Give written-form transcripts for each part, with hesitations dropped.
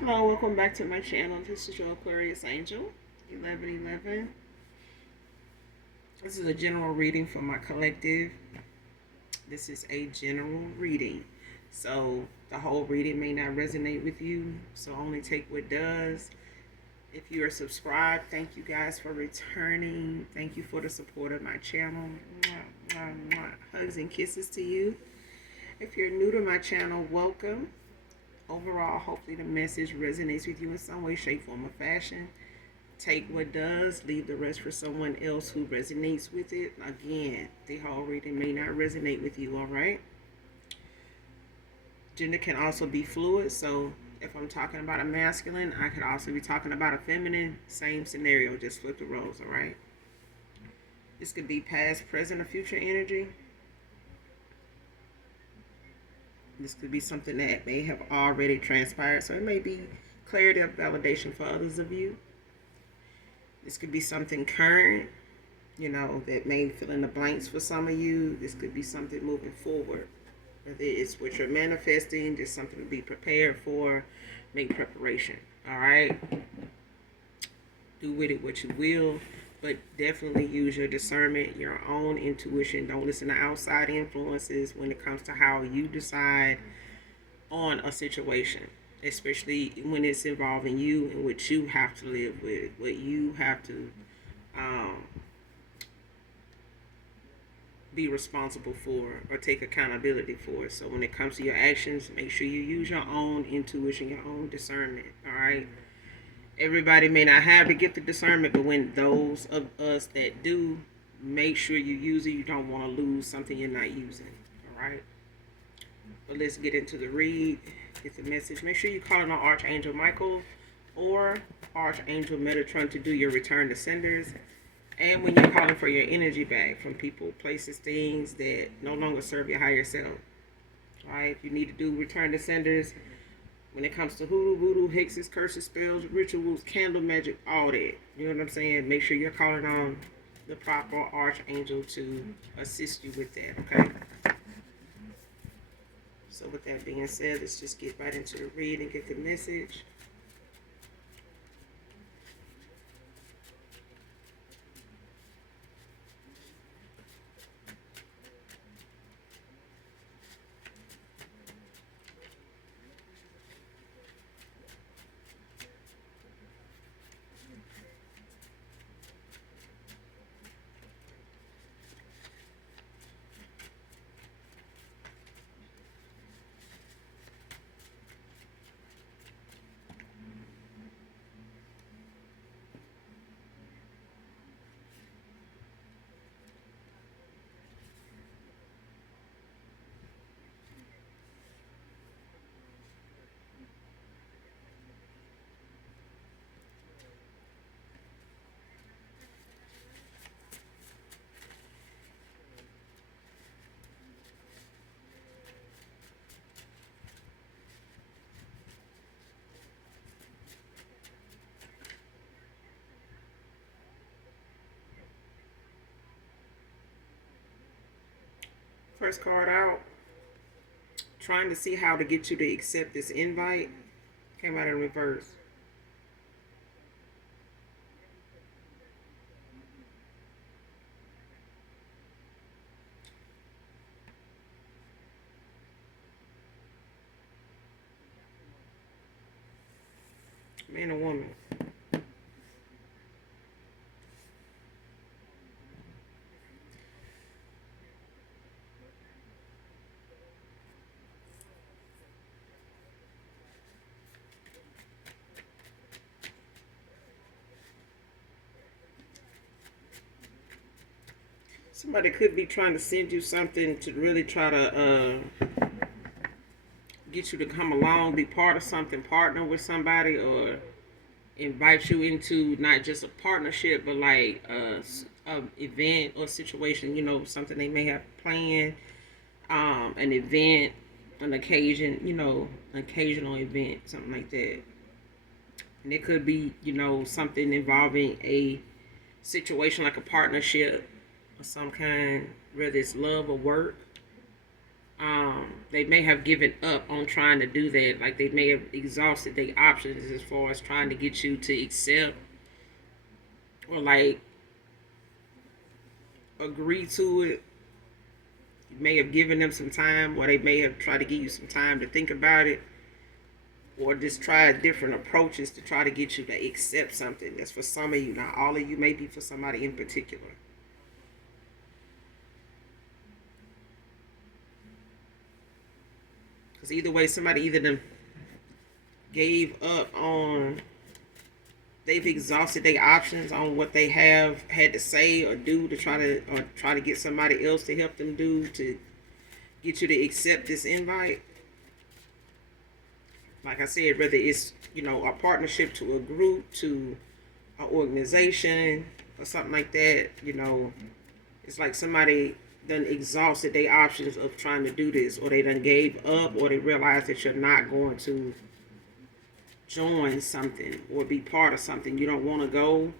Hello, welcome back to my channel. This is your Aquarius Angel, 1111. This is a general reading for my collective. This is a general reading. So the whole reading may not resonate with you, so only take what does. If you are subscribed, thank you guys for returning. Thank you for the support of my channel. Mwah, mwah, mwah. Hugs and kisses to you. If you're new to my channel, welcome. Overall, hopefully the message resonates with you in some way, shape, form, or fashion. Take what does, leave the rest for someone else who resonates with it. Again, the whole reading may not resonate with you, all right? Gender can also be fluid, so if I'm talking about a masculine, I could also be talking about a feminine. Same scenario, just flip the roles, all right? This could be past, present, or future energy. This could be something that may have already transpired, so it may be clarity of validation for others of you. This could be something current, that may fill in the blanks for some of you. This could be something moving forward. Whether it's what you're manifesting, just something to be prepared for, make preparation, all right? Do with it what you will, but definitely use your discernment, your own intuition. Don't listen to outside influences when it comes to how you decide on a situation, especially when it's involving you and what you have to live with, what you have to be responsible for or take accountability for. So when it comes to your actions, make sure you use your own intuition, your own discernment, all right? Everybody may not have the gift of discernment, but when those of us that do, make sure you use it. You don't want to lose something you're not using. All right. But let's get into the read. Get the message. Make sure you call on Archangel Michael or Archangel Metatron to do your return to senders. And when you're calling for your energy back from people, places, things that no longer serve your higher self. All right. If you need to do return to senders, when it comes to hoodoo, voodoo, hexes, curses, spells, rituals, candle magic, all that. You know what I'm saying? Make sure you're calling on the proper archangel to assist you with that, okay? So with that being said, let's just get right into the read and get the message. First card out, trying to see how to get you to accept this invite, came out in reverse. Man or woman. Somebody could be trying to send you something to really try to get you to come along, be part of something, partner with somebody, or invite you into not just a partnership, but like a event or situation, something they may have planned, an event, an occasion, an occasional event, something like that. And it could be, something involving a situation like a partnership of some kind, whether it's love or work. They may have given up on trying to do that. Like they may have exhausted their options as far as trying to get you to accept or like agree to it. You may have given them some time, or they may have tried to give you some time to think about it, or just try different approaches to try to get you to accept something that's for some of you, not all of you, maybe for somebody in particular. Because either way, somebody either them gave up on, they've exhausted their options on what they have had to say or do to try to get somebody else to help them do to get you to accept this invite. Like I said, whether it's a partnership to a group, to an organization, or something like that, it's like somebody done exhausted their options of trying to do this, or they done gave up, or they realize that you're not going to join something or be part of something. You don't want to go.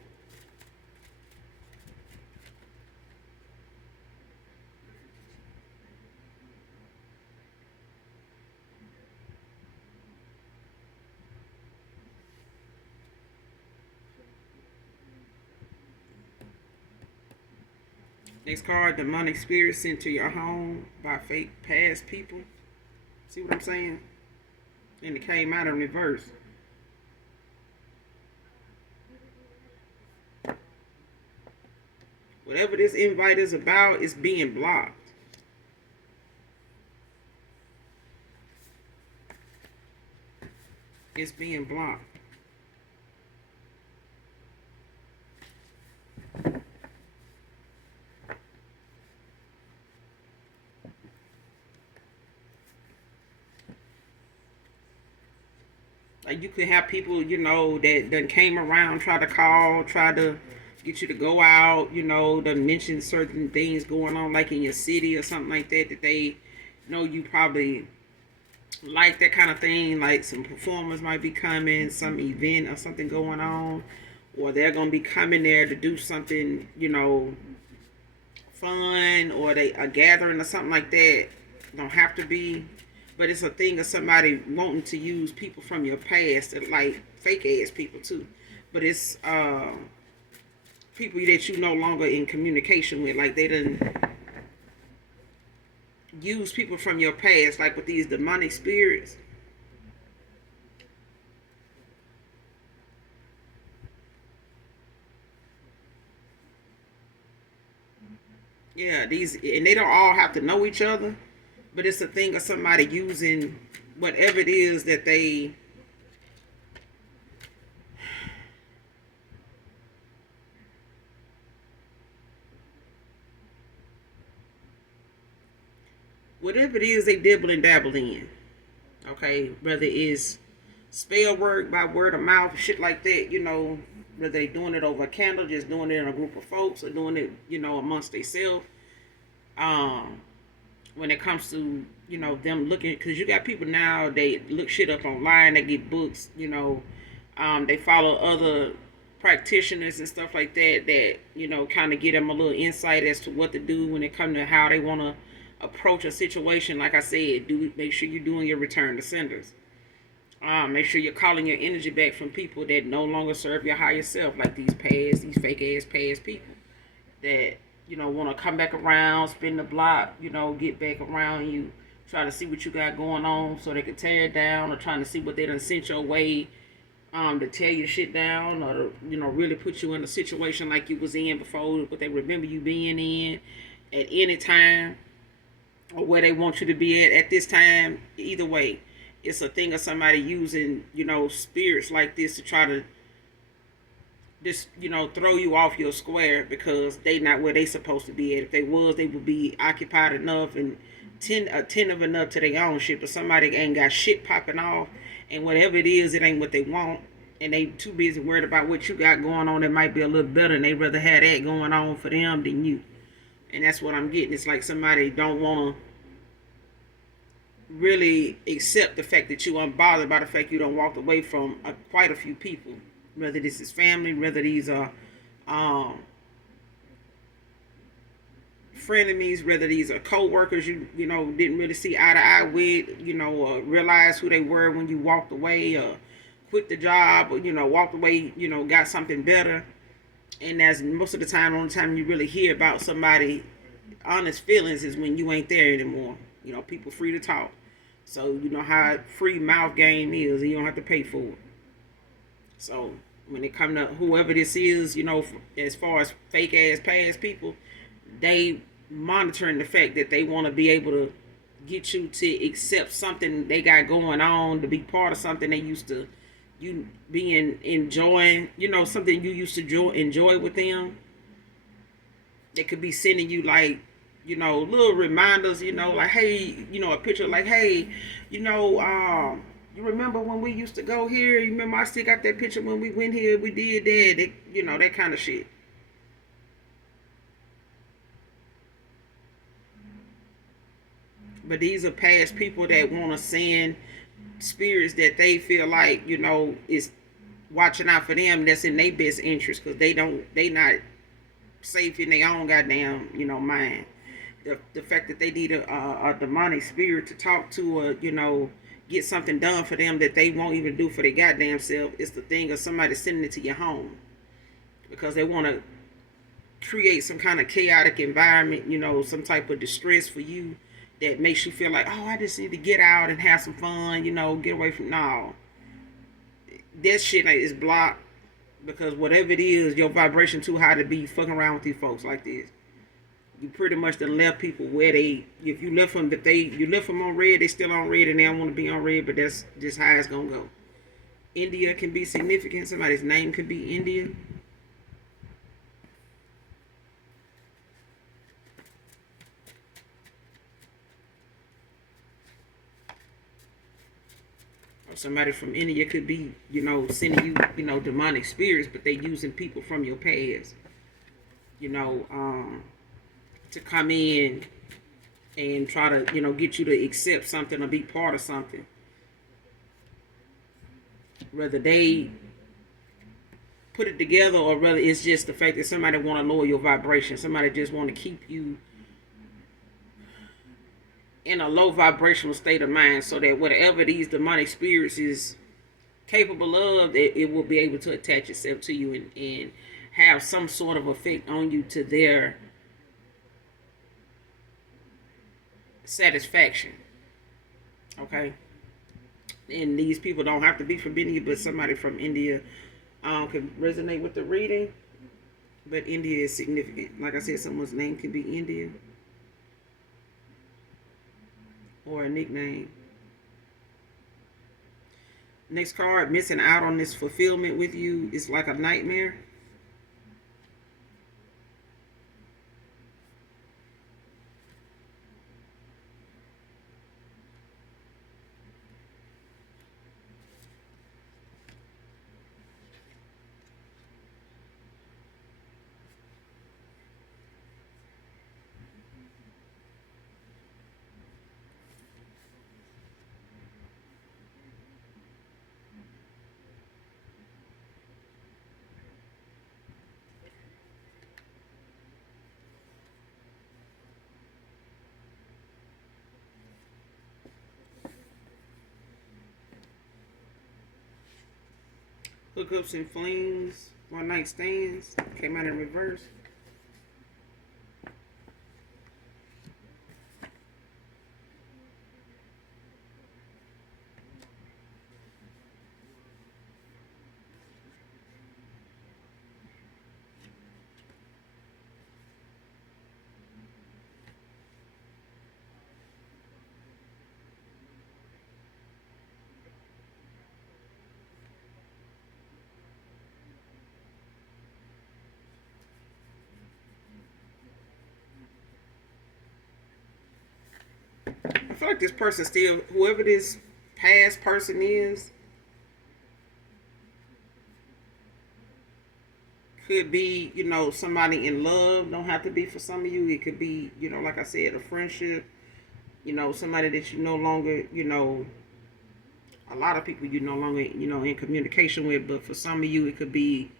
Next card, demonic spirit sent to your home by fake past people. See what I'm saying? And it came out in reverse. Whatever this invite is about is being blocked. It's being blocked. Like you could have people, that done came around, try to call, try to get you to go out, done mention certain things going on, like in your city or something like that, that they know you probably like that kind of thing. Like some performers might be coming, some event or something going on, or they're going to be coming there to do something, fun, or a gathering or something like that. Don't have to be. But it's a thing of somebody wanting to use people from your past, like fake ass people too. But it's people that you no longer in communication with. Like they done use people from your past, like with these demonic spirits. Yeah, and they don't all have to know each other. But it's a thing of somebody using whatever it is that they dibble and dabble in. Okay, whether it's spell work by word of mouth, shit like that, whether they doing it over a candle, just doing it in a group of folks, or doing it, amongst themselves. When it comes to them looking, because you got people now, they look shit up online, they get books, they follow other practitioners and stuff like that kind of get them a little insight as to what to do when it comes to how they want to approach a situation. Like I said, make sure you're doing your return to senders. Make sure you're calling your energy back from people that no longer serve your higher self, like these fake ass past people that want to come back around, spin the block, get back around you, try to see what you got going on so they can tear it down, or trying to see what they done sent your way to tear your shit down, or to, really put you in a situation like you was in before, what they remember you being in at any time, or where they want you to be at this time. Either way, it's a thing of somebody using, spirits like this to try to just throw you off your square, because they not where they supposed to be at. If they was, they would be occupied enough and attentive enough to their own shit. But somebody ain't got shit popping off, and whatever it is, it ain't what they want, and they too busy worried about what you got going on that might be a little better, and they rather have that going on for them than you. And that's what I'm getting. It's like somebody don't want to really accept the fact that you unbothered by the fact you don't walk away from quite a few people, whether this is family, whether these are frenemies, whether these are co-workers you know didn't really see eye to eye with, you know, or realize who they were when you walked away, or quit the job, or you know walked away, you know, got something better. And that's most of the time, only time you really hear about somebody honest feelings is when you ain't there anymore. You know, people free to talk. So you know how free mouth game is, and you don't have to pay for it. So when it come to whoever this is, you know, as far as fake ass past people, they monitoring the fact that they want to be able to get you to accept something they got going on, to be part of something they used to you being enjoying, you know, something you used to enjoy with them. They could be sending you like, you know, little reminders, you know, like hey, you know, a picture like hey, you know, you remember when we used to go here? You remember I still got that picture when we went here, we did that, you know, that kind of shit. But these are past people that want to send spirits that they feel like, you know, is watching out for them, that's in their best interest, because they not safe in their own goddamn, you know, mind. The fact that they need a demonic spirit to talk to, or you know, get something done for them that they won't even do for their goddamn self, is the thing of somebody sending it to your home because they want to create some kind of chaotic environment, you know, some type of distress for you that makes you feel like, oh, I just need to get out and have some fun, you know, get away from. No, that shit is blocked, because whatever it is, your vibration too high to be fucking around with these folks like this. You pretty much done left people where they, if you left them, you left them on red, they still on red and they don't want to be on red, but that's just how it's gonna go. India can be significant. Somebody's name could be India. Or somebody from India could be, you know, sending you, you know, demonic spirits, but they using people from your past, you know, to come in and try to, you know, get you to accept something or be part of something. Whether they put it together or whether it's just the fact that somebody want to lower your vibration. Somebody just want to keep you in a low vibrational state of mind, so that whatever these demonic spirits is capable of, it will be able to attach itself to you and have some sort of effect on you to their satisfaction. Okay? And these people don't have to be from India, but somebody from India can resonate with the reading. But India is significant. Like I said, someone's name could be India or a nickname. Next card, missing out on this fulfillment with you is like a nightmare. Hookups and flings, one night stands, came out in reverse. I feel like this person still, whoever this past person is, could be, you know, somebody in love. Don't have to be for some of you. It could be, you know, like I said, a friendship. You know, somebody that you no longer, you know, a lot of people you no longer, you know, in communication with. But for some of you, it could be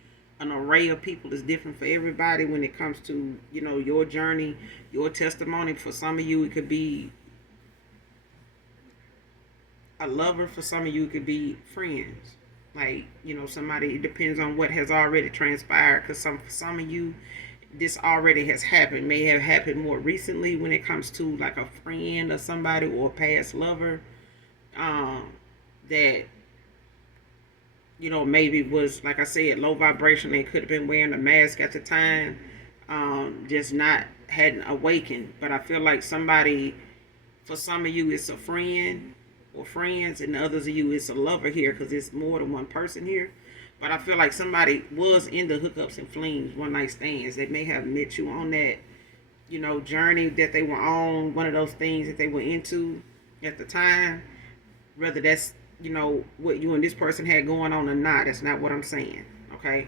an array of people is different for everybody when it comes to, your journey, your testimony. For some of you, it could be a lover. For some of you, it could be friends. Like, somebody, it depends on what has already transpired. Because for some of you, this already has happened. May have happened more recently when it comes to like a friend or somebody or a past lover, that maybe was, like I said, low vibration. They could have been wearing a mask at the time, just not hadn't awakened. But I feel like somebody, for some of you, it's a friend or friends, and the others of you, it's a lover here because it's more than one person here. But I feel like somebody was in the hookups and flings, one night stands. They may have met you on that, journey that they were on, one of those things that they were into at the time. Whether that's, what you and this person had going on or not, that's not what I'm saying, okay?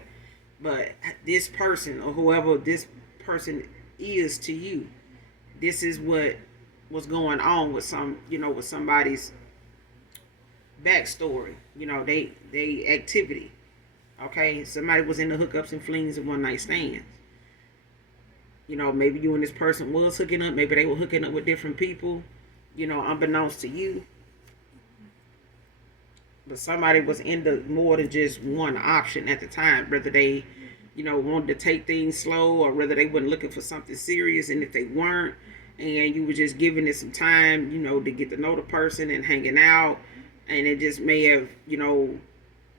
But this person or whoever this person is to you, this is what was going on with with somebody's backstory, they activity. Okay, somebody was in the hookups and flings and one night stands. Maybe you and this person was hooking up. Maybe they were hooking up with different people, unbeknownst to you. But somebody was into more than just one option at the time. Whether they, wanted to take things slow or whether they weren't looking for something serious. And if they weren't, and you were just giving it some time, to get to know the person and hanging out, and it just may have,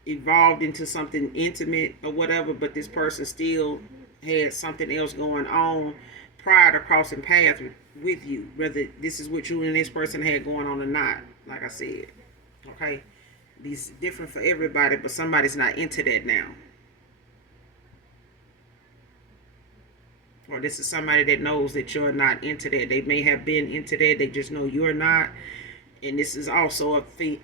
evolved into something intimate or whatever, but this person still had something else going on prior to crossing paths with you, whether this is what you and this person had going on or not. Like I said, okay, these different for everybody, but somebody's not into that now. Or this is somebody that knows that you're not into that. They may have been into that, they just know you're not. And this is also a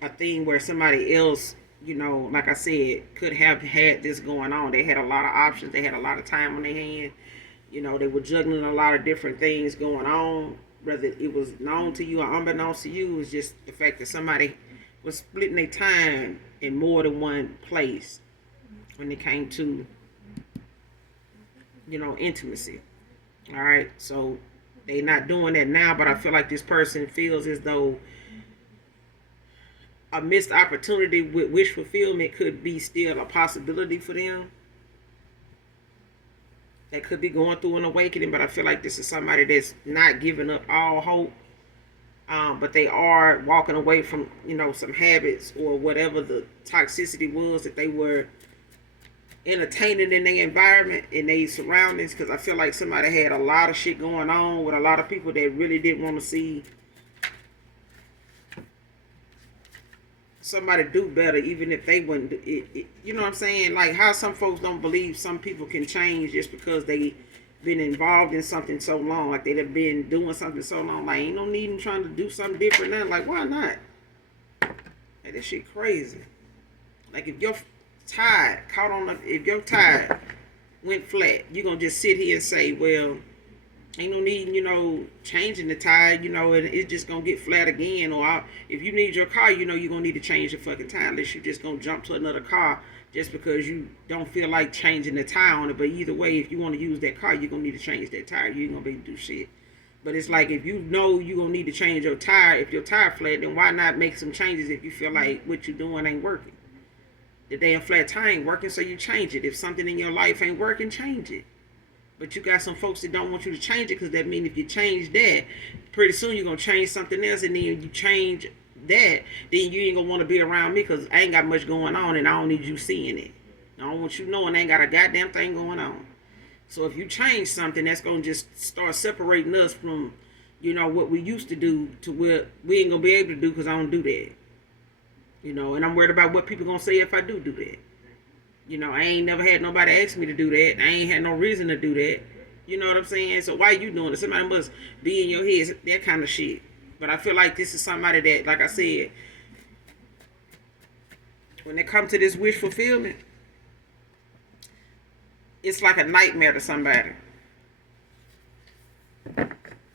thing where somebody else, like I said, could have had this going on. They had a lot of options. They had a lot of time on their hand. They were juggling a lot of different things going on. Whether it was known to you or unbeknownst to you, it was just the fact that somebody was splitting their time in more than one place when it came to, intimacy. All right. So they're not doing that now, but I feel like this person feels as though a missed opportunity with wish fulfillment could be still a possibility for them. That could be going through an awakening, but I feel like this is somebody that's not giving up all hope. But they are walking away from, some habits or whatever the toxicity was that they were entertaining in their environment, in their surroundings. Because I feel like somebody had a lot of shit going on with a lot of people that really didn't want to see somebody do better, even if they wouldn't. You know what I'm saying? Like how some folks don't believe some people can change just because they been involved in something so long. Like they've been doing something so long. Like ain't no need in trying to do something different now. Like why not? Like this shit crazy. Like if your tide caught on, if your tide went flat, you gonna just sit here and say, well, ain't no need, changing the tire, and it's just gonna get flat again. Or if you need your car, you're gonna need to change your fucking tire. Unless you just gonna jump to another car just because you don't feel like changing the tire on it. But either way, if you want to use that car, you're gonna need to change that tire. You ain't gonna be able to do shit. But it's like if you know you're gonna need to change your tire, if your tire flat, then why not make some changes if you feel like what you're doing ain't working? The damn flat tire ain't working, so you change it. If something in your life ain't working, change it. But you got some folks that don't want you to change it because that means if you change that, pretty soon you're going to change something else. And then you change that, then you ain't going to want to be around me because I ain't got much going on and I don't need you seeing it. I don't want you knowing I ain't got a goddamn thing going on. So if you change something, that's going to just start separating us from, what we used to do to what we ain't going to be able to do because I don't do that. And I'm worried about what people going to say if I do that. I ain't never had nobody ask me to do that. I ain't had no reason to do that. You know what I'm saying? So why you doing it? Somebody must be in your head, that kind of shit. But I feel like this is somebody that, like I said, when it comes to this wish fulfillment, it's like a nightmare to somebody.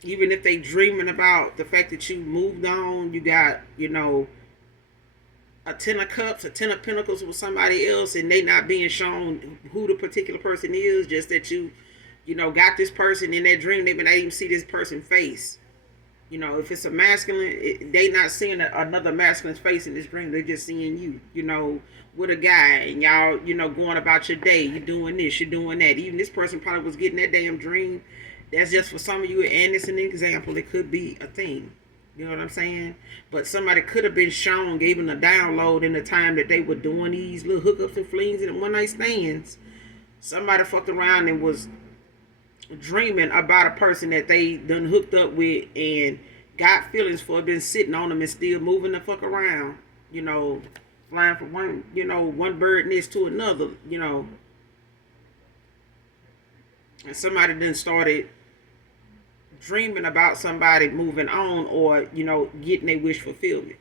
Even if they dreaming about the fact that you moved on, you got, a ten of cups, a ten of pentacles with somebody else, and they not being shown who the particular person is, just that got this person in that dream, they may not even see this person's face. If it's a masculine, they not seeing another masculine's face in this dream. They're just seeing you, with a guy, and y'all, going about your day. You're doing this, you're doing that. Even this person probably was getting that damn dream. That's just for some of you, and it's an example. It could be a thing. You know what I'm saying? But somebody could have been shown, gave them a download in the time that they were doing these little hookups and flings and one night stands. Somebody fucked around and was dreaming about a person that they done hooked up with and got feelings for, been sitting on them and still moving the fuck around, flying from one bird nest to another, and somebody then started dreaming about somebody moving on, or getting their wish fulfillment.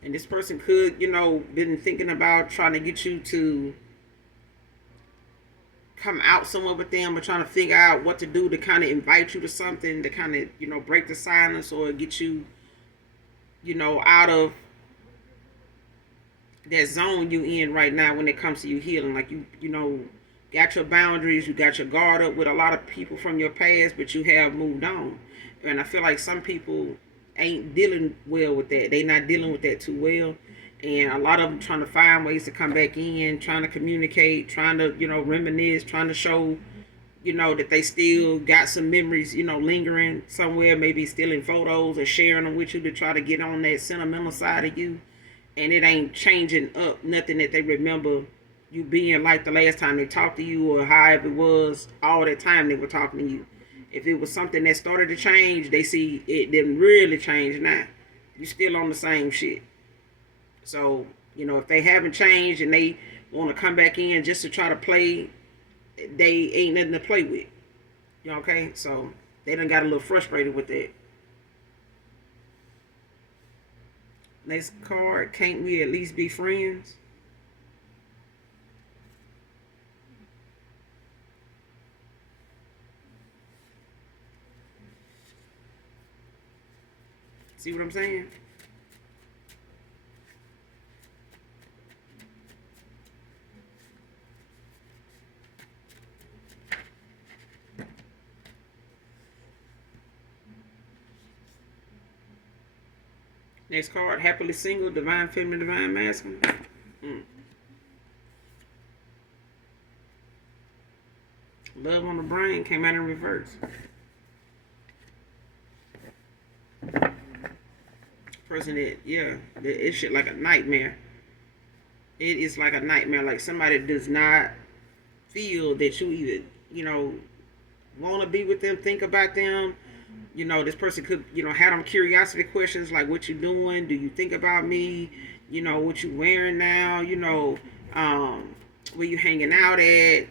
And this person could, been thinking about trying to get you to come out somewhere with them, or trying to figure out what to do to kind of invite you to something, to kind of, break the silence, or get you, out of that zone you in right now when it comes to you healing. Like got your boundaries, you got your guard up with a lot of people from your past, but you have moved on. And I feel like some people ain't dealing well with that. They not dealing with that too well. And a lot of them trying to find ways to come back in, trying to communicate, trying to, reminisce, trying to show, that they still got some memories, lingering somewhere, maybe still in photos, or sharing them with you to try to get on that sentimental side of you. And it ain't changing up nothing that they remember you being like the last time they talked to you, or however it was all that time they were talking to you. If it was something that started to change, they see it didn't really change now. You still on the same shit. So, if they haven't changed and they want to come back in just to try to play, they ain't nothing to play with. Okay? So, they done got a little frustrated with that. Next card, can't we at least be friends? See what I'm saying? Next card, happily single, divine feminine, divine masculine. Love on the brain came out in reverse. Person that, it's shit like a nightmare. It is like a nightmare. Like somebody does not feel that you even, want to be with them, think about them. This person could, have them curiosity questions like, what you doing? Do you think about me? What you wearing now? Where you hanging out at?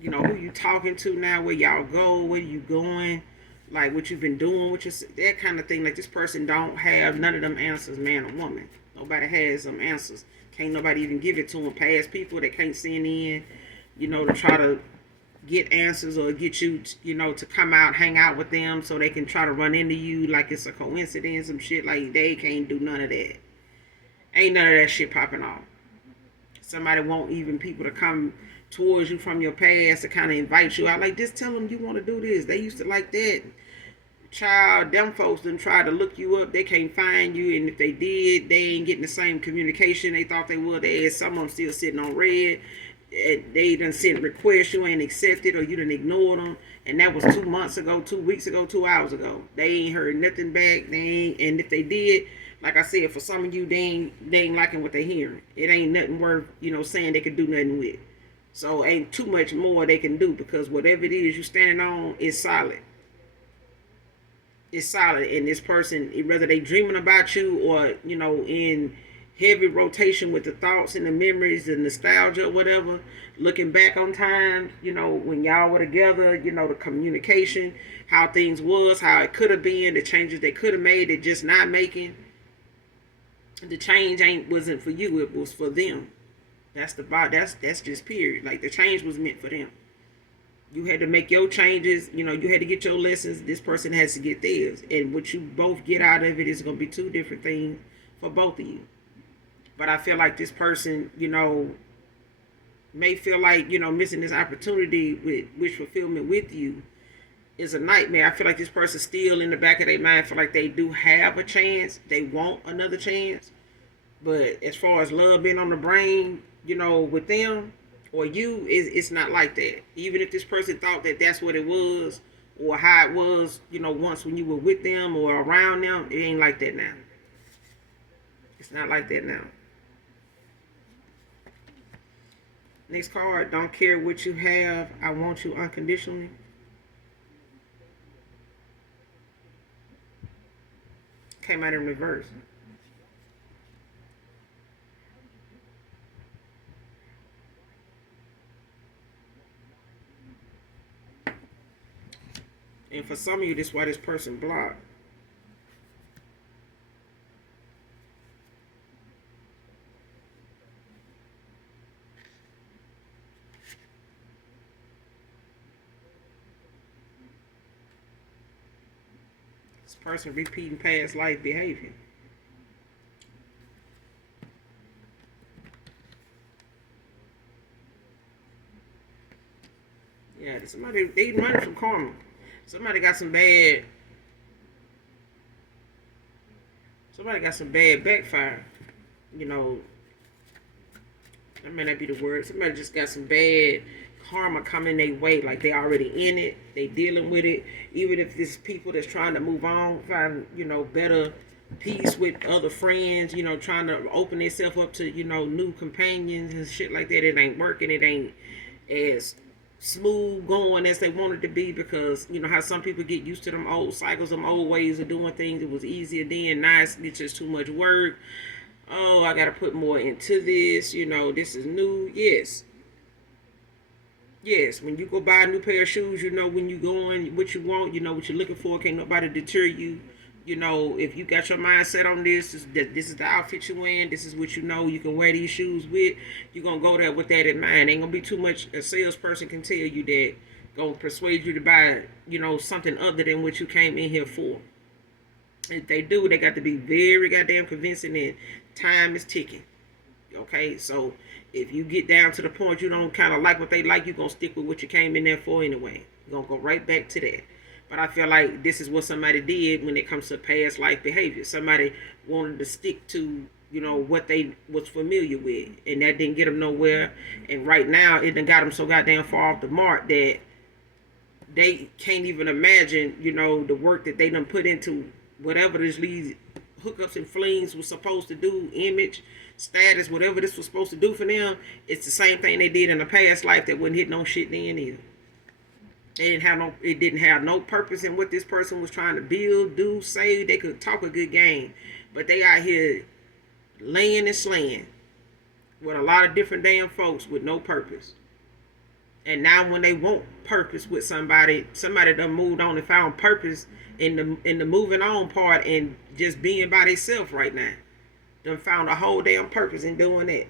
Who you talking to now? Where y'all go? Where you going? Like what you've been doing, that kind of thing. Like this person don't have none of them answers, man or woman. Nobody has them answers. Can't nobody even give it to them. Past people that can't send in, to try to get answers, or get you, to come out, hang out with them, so they can try to run into you like it's a coincidence, some shit. Like they can't do none of that. Ain't none of that shit popping off. Somebody want even people to come towards you from your past to kind of invite you out. Like, just tell them you want to do this. They used to like that. Child, them folks done try to look you up. They can't find you, and if they did, they ain't getting the same communication they thought they would. They had some of them still sitting on red. They done sent requests, you ain't accepted, or you done ignored them. And that was 2 months ago, 2 weeks ago, 2 hours ago. They ain't heard nothing back. They ain't, and if they did, like I said, for some of you, they ain't liking what they hearing. It ain't nothing worth, saying they could do nothing with. So ain't too much more they can do, because whatever it is you standing on is solid. It's solid. And this person, whether they dreaming about you, or, in heavy rotation with the thoughts and the memories, the nostalgia or whatever, looking back on times, when y'all were together, the communication, how things was, how it could have been, the changes they could have made, it just not making. The change wasn't for you, it was for them. That's just period. Like, the change was meant for them. You had to make your changes, you had to get your lessons. This person has to get theirs. And what you both get out of it is going to be two different things for both of you. But I feel like this person, may feel like, missing this opportunity with wish fulfillment with you is a nightmare. I feel like this person still in the back of their mind feel like they do have a chance. They want another chance. But as far as love being on the brain, with them or you, it's not like that. Even if this person thought that that's what it was or how it was, once when you were with them or around them, it ain't like that now. It's not like that now. Next card, don't care what you have, I want you unconditionally. Came out in reverse. And for some of you, this is why this person blocked. This person repeating past life behavior. Yeah, somebody, they running from karma. Somebody got some bad backfire. That may not be the word. Somebody just got some bad karma coming their way. Like, they already in it. They dealing with it. Even if this people that's trying to move on, find, better peace with other friends, trying to open themselves up to, new companions and shit like that. It ain't working. It ain't as smooth going as they wanted to be, because how some people get used to them old cycles, them old ways of doing things. It was easier then. Now it's just too much work. Oh, I gotta put more into this. This is new. Yes, when you go buy a new pair of shoes, when you going, what you want, what you're looking for. Can't nobody deter you. If you got your mindset on this is the outfit you in, this is what you can wear these shoes with, you're going to go there with that in mind. Ain't going to be too much a salesperson can tell you that going to persuade you to buy, something other than what you came in here for. If they do, they got to be very goddamn convincing, and time is ticking. Okay, so if you get down to the point you don't kind of like what they like, you're going to stick with what you came in there for anyway. You're going to go right back to that. But I feel like this is what somebody did when it comes to past life behavior. Somebody wanted to stick to, what they was familiar with. And that didn't get them nowhere. And right now, it done got them so goddamn far off the mark that they can't even imagine, the work that they done put into whatever these hookups and flings was supposed to do, image, status, whatever this was supposed to do for them. It's the same thing they did in a past life that wouldn't hit no shit then either. It didn't have no purpose in what this person was trying to build, do, say. They could talk a good game, but they out here laying and slaying with a lot of different damn folks with no purpose. And now when they want purpose with somebody done moved on and found purpose in the moving on part and just being by themselves right now. Done found a whole damn purpose in doing that.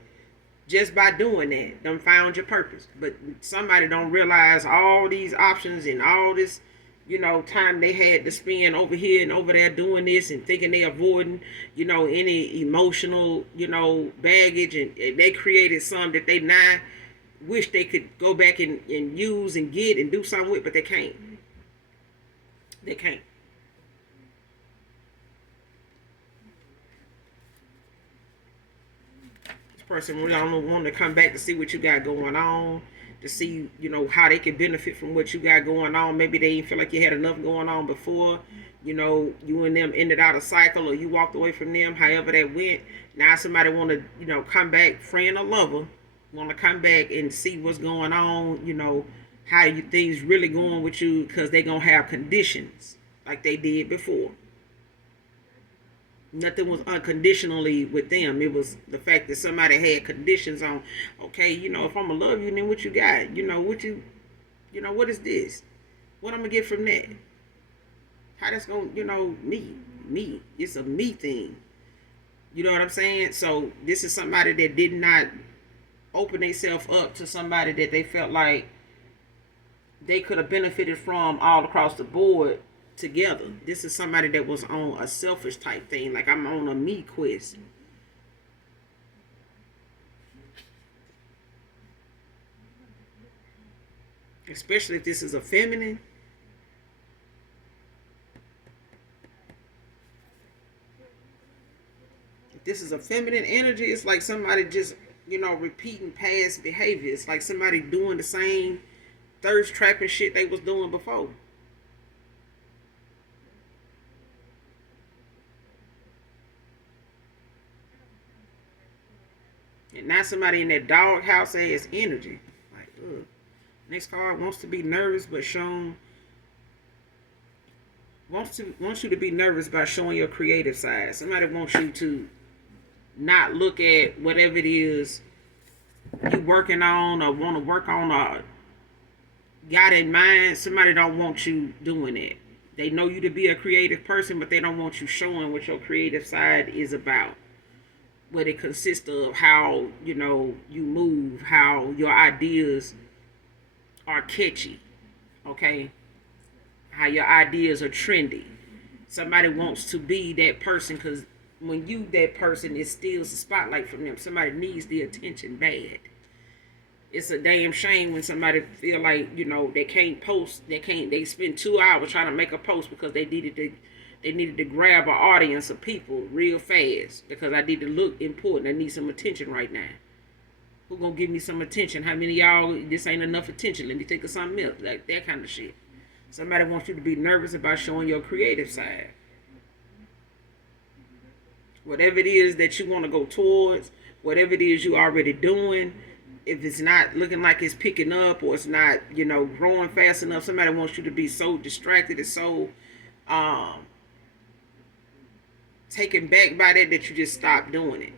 Just by doing that, done found your purpose. But somebody don't realize all these options and all this, time they had to spend over here and over there doing this and thinking they avoiding, any emotional, baggage. And they created some that they now wish they could go back and use and get and do something with, but they can't. They can't. Person really don't want to come back to see what you got going on, to see how they can benefit from what you got going on. Maybe they didn't feel like you had enough going on before, you and them ended out a cycle, or you walked away from them, however that went. Now somebody want to come back, friend or lover, want to come back and see what's going on, how things really going with you, because they gonna have conditions like they did before. Nothing was unconditionally with them. It was the fact that somebody had conditions on, okay, if I'm gonna love you, then what you got? What is this? What I'm gonna get from that? How that's gonna, me. It's a me thing. You know what I'm saying? So this is somebody that did not open themselves up to somebody that they felt like they could have benefited from all across the board together. This is somebody that was on a selfish type thing, like I'm on a me quest. Especially if this is a feminine. If this is a feminine energy, it's like somebody just, repeating past behavior. It's like somebody doing the same thirst trapping shit they was doing before. And now somebody in that doghouse ass energy. Like, ugh. Next card wants to be nervous but shown wants you to be nervous by showing your creative side. Somebody wants you to not look at whatever it is you working on or want to work on or got in mind. Somebody don't want you doing it. They know you to be a creative person, but they don't want you showing what your creative side is about. What it consists of, how, you move, how your ideas are catchy, okay? How your ideas are trendy. Somebody wants to be that person because when you that person, it steals the spotlight from them. Somebody needs the attention bad. It's a damn shame when somebody feel like, they can't post, they spend 2 hours trying to make a post because they needed to grab an audience of people real fast because I need to look important. I need some attention right now. Who gonna give me some attention? How many of y'all, this ain't enough attention? Let me think of something else. Like that kind of shit. Somebody wants you to be nervous about showing your creative side. Whatever it is that you want to go towards, whatever it is you already doing, if it's not looking like it's picking up or it's not, growing fast enough, somebody wants you to be so distracted and so taken back by that you just stop doing it.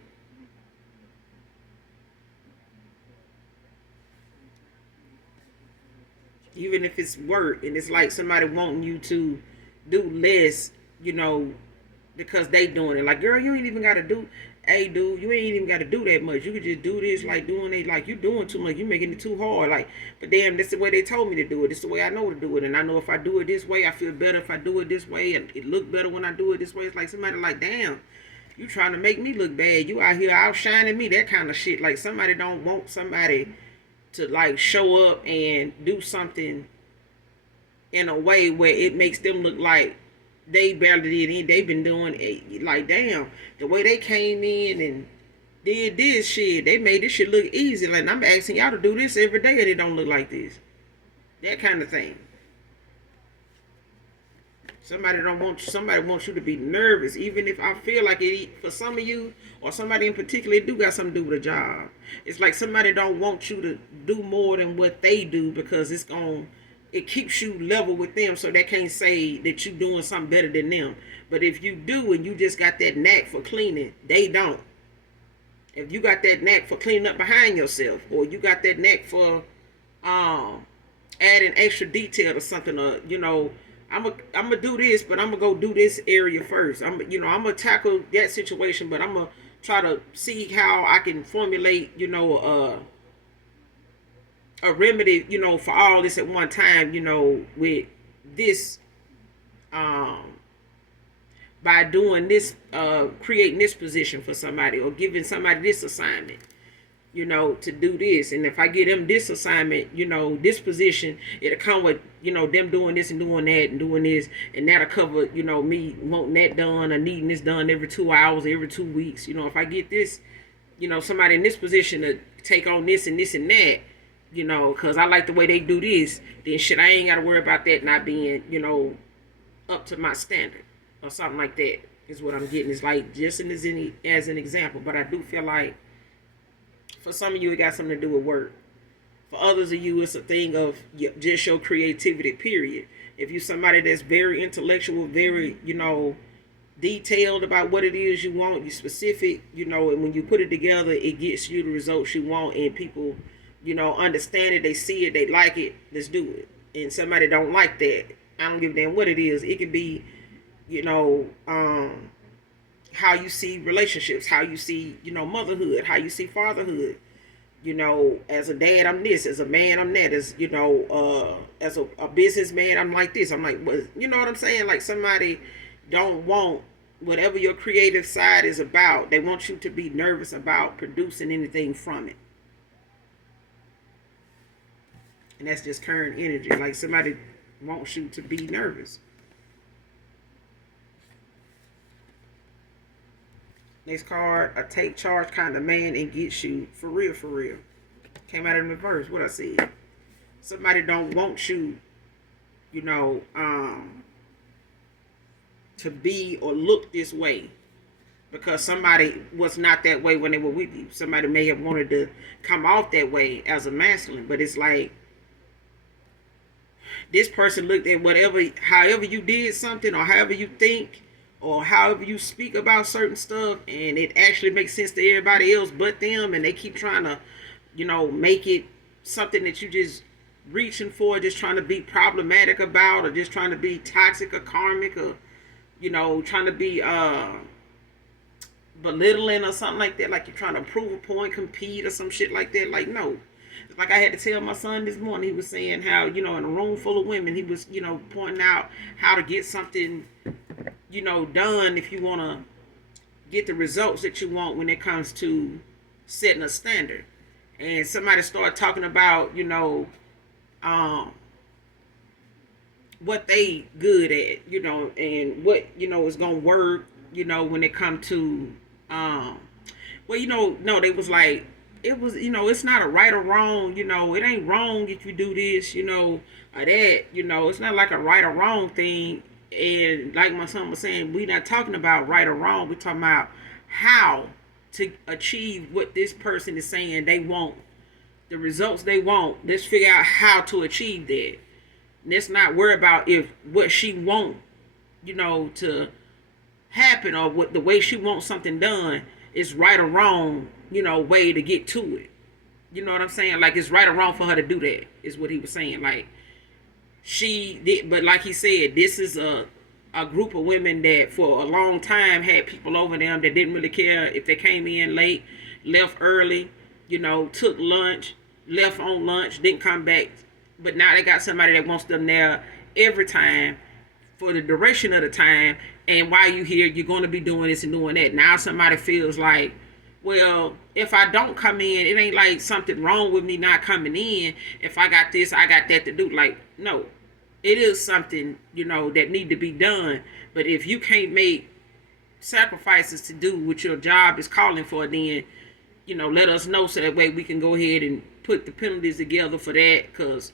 Even if it's work and it's like somebody wanting you to do less, because they doing it. Like, girl, you ain't even got to do, hey, dude, you ain't even got to do that much. You could just do this, like doing it, like you doing too much. You making it too hard. Like, but damn, that's the way they told me to do it. It's the way I know to do it. And I know if I do it this way, I feel better if I do it this way. And it look better when I do it this way. It's like somebody like, damn, you trying to make me look bad. You out here outshining me, that kind of shit. Like somebody don't want somebody to like show up and do something in a way where it makes them look like they barely did anything. They've been doing it. Like, damn, the way they came in and did this shit, they made this shit look easy. Like, I'm asking y'all to do this every day and it don't look like this. That kind of thing. Somebody wants you to be nervous, even if I feel like it for some of you or somebody in particular, it do got something to do with a job. It's like somebody don't want you to do more than what they do because it keeps you level with them, so they can't say that you doing something better than them. But if you do and you just got that knack for cleaning, they don't. If you got that knack for cleaning up behind yourself, or you got that knack for adding extra detail to something, or I'm gonna do this, but I'm gonna go do this area first. I'm gonna tackle that situation, but I'm gonna try to see how I can formulate, a remedy, for all this at one time, with this, by doing this, creating this position for somebody or giving somebody this assignment, to do this. And if I give them this assignment, this position, it'll come with, them doing this and doing that and doing this. And that'll cover, me wanting that done or needing this done every 2 hours, every 2 weeks. If I get this, somebody in this position to take on this and this and that, because I like the way they do this, then shit, I ain't got to worry about that not being, up to my standard or something like that is what I'm getting. It's like just as an example, but I do feel like for some of you, it got something to do with work. For others of you, it's a thing of just your creativity, period. If you're somebody that's very intellectual, very, detailed about what it is you want. You specific, and when you put it together, it gets you the results you want, and people, understand it. They see it. They like it. Let's do it. And somebody don't like that. I don't give a damn what it is. It could be, you know, how you see relationships, how you see, motherhood, how you see fatherhood. As a dad, I'm this. As a man, I'm that. As a businessman, I'm like this. I'm like, what? You know what I'm saying? Like, somebody don't want whatever your creative side is about. They want you to be nervous about producing anything from it. And that's just current energy. Like, somebody wants you to be nervous. Next card, a take charge kind of man and gets you for real, for real. Came out in reverse, what I said. Somebody don't want you, to be or look this way. Because somebody was not that way when they were with you. Somebody may have wanted to come off that way as a masculine. But it's like, this person looked at however you did something, or however you think, or however you speak about certain stuff, and it actually makes sense to everybody else but them, and they keep trying to, make it something that you just reaching for, just trying to be problematic about, or just trying to be toxic or karmic, or, trying to be belittling or something like that, like you're trying to prove a point, compete, or some shit like that. Like, no. Like I had to tell my son this morning, he was saying how, in a room full of women, he was, pointing out how to get something, done if you want to get the results that you want when it comes to setting a standard. And somebody started talking about, what they good at, and what, is going to work, when it comes to, no, they was like, it was, it's not a right or wrong, it ain't wrong if you do this, or that, it's not like a right or wrong thing. And like my son was saying, we're not talking about right or wrong. We're talking about how to achieve what this person is saying they want, the results they want. Let's figure out how to achieve that. Let's not worry about if what she want, to happen, or what the way she wants something done is right or wrong, way to get to it. You know what I'm saying? Like, it's right or wrong for her to do that, is what he was saying. Like, she did, but like he said, this is a group of women that for a long time had people over them that didn't really care if they came in late, left early, took lunch, left on lunch, didn't come back. But now they got somebody that wants them there every time for the duration of the time. And while you here, you're going to be doing this and doing that. Now somebody feels like, well, if I don't come in, it ain't like something wrong with me not coming in. If I got this, I got that to do. Like, no, it is something, that need to be done. But if you can't make sacrifices to do what your job is calling for, then, let us know, so that way we can go ahead and put the penalties together for that. Because,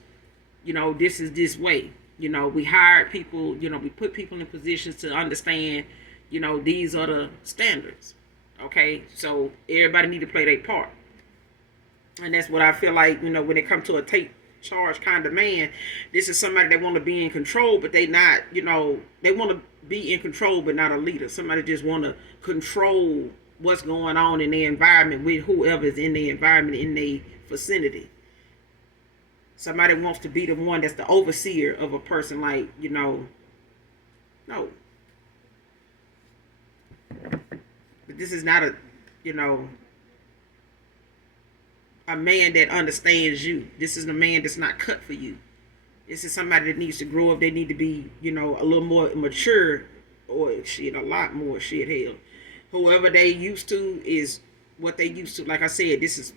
this is this way. We hired people, we put people in positions to understand, these are the standards. Okay, so everybody need to play their part. And that's what I feel like, when it comes to a take charge kind of man, this is somebody that want to be in control, but they not, they want to be in control, but not a leader. Somebody just want to control what's going on in the environment with whoever's in the environment, in the vicinity. Somebody wants to be the one that's the overseer of a person, like, no. But this is not a man that understands you. This is a man that's not cut for you. This is somebody that needs to grow up. They need to be, a little more mature, or a lot more hell. Whoever they used to is what they used to. Like I said, this is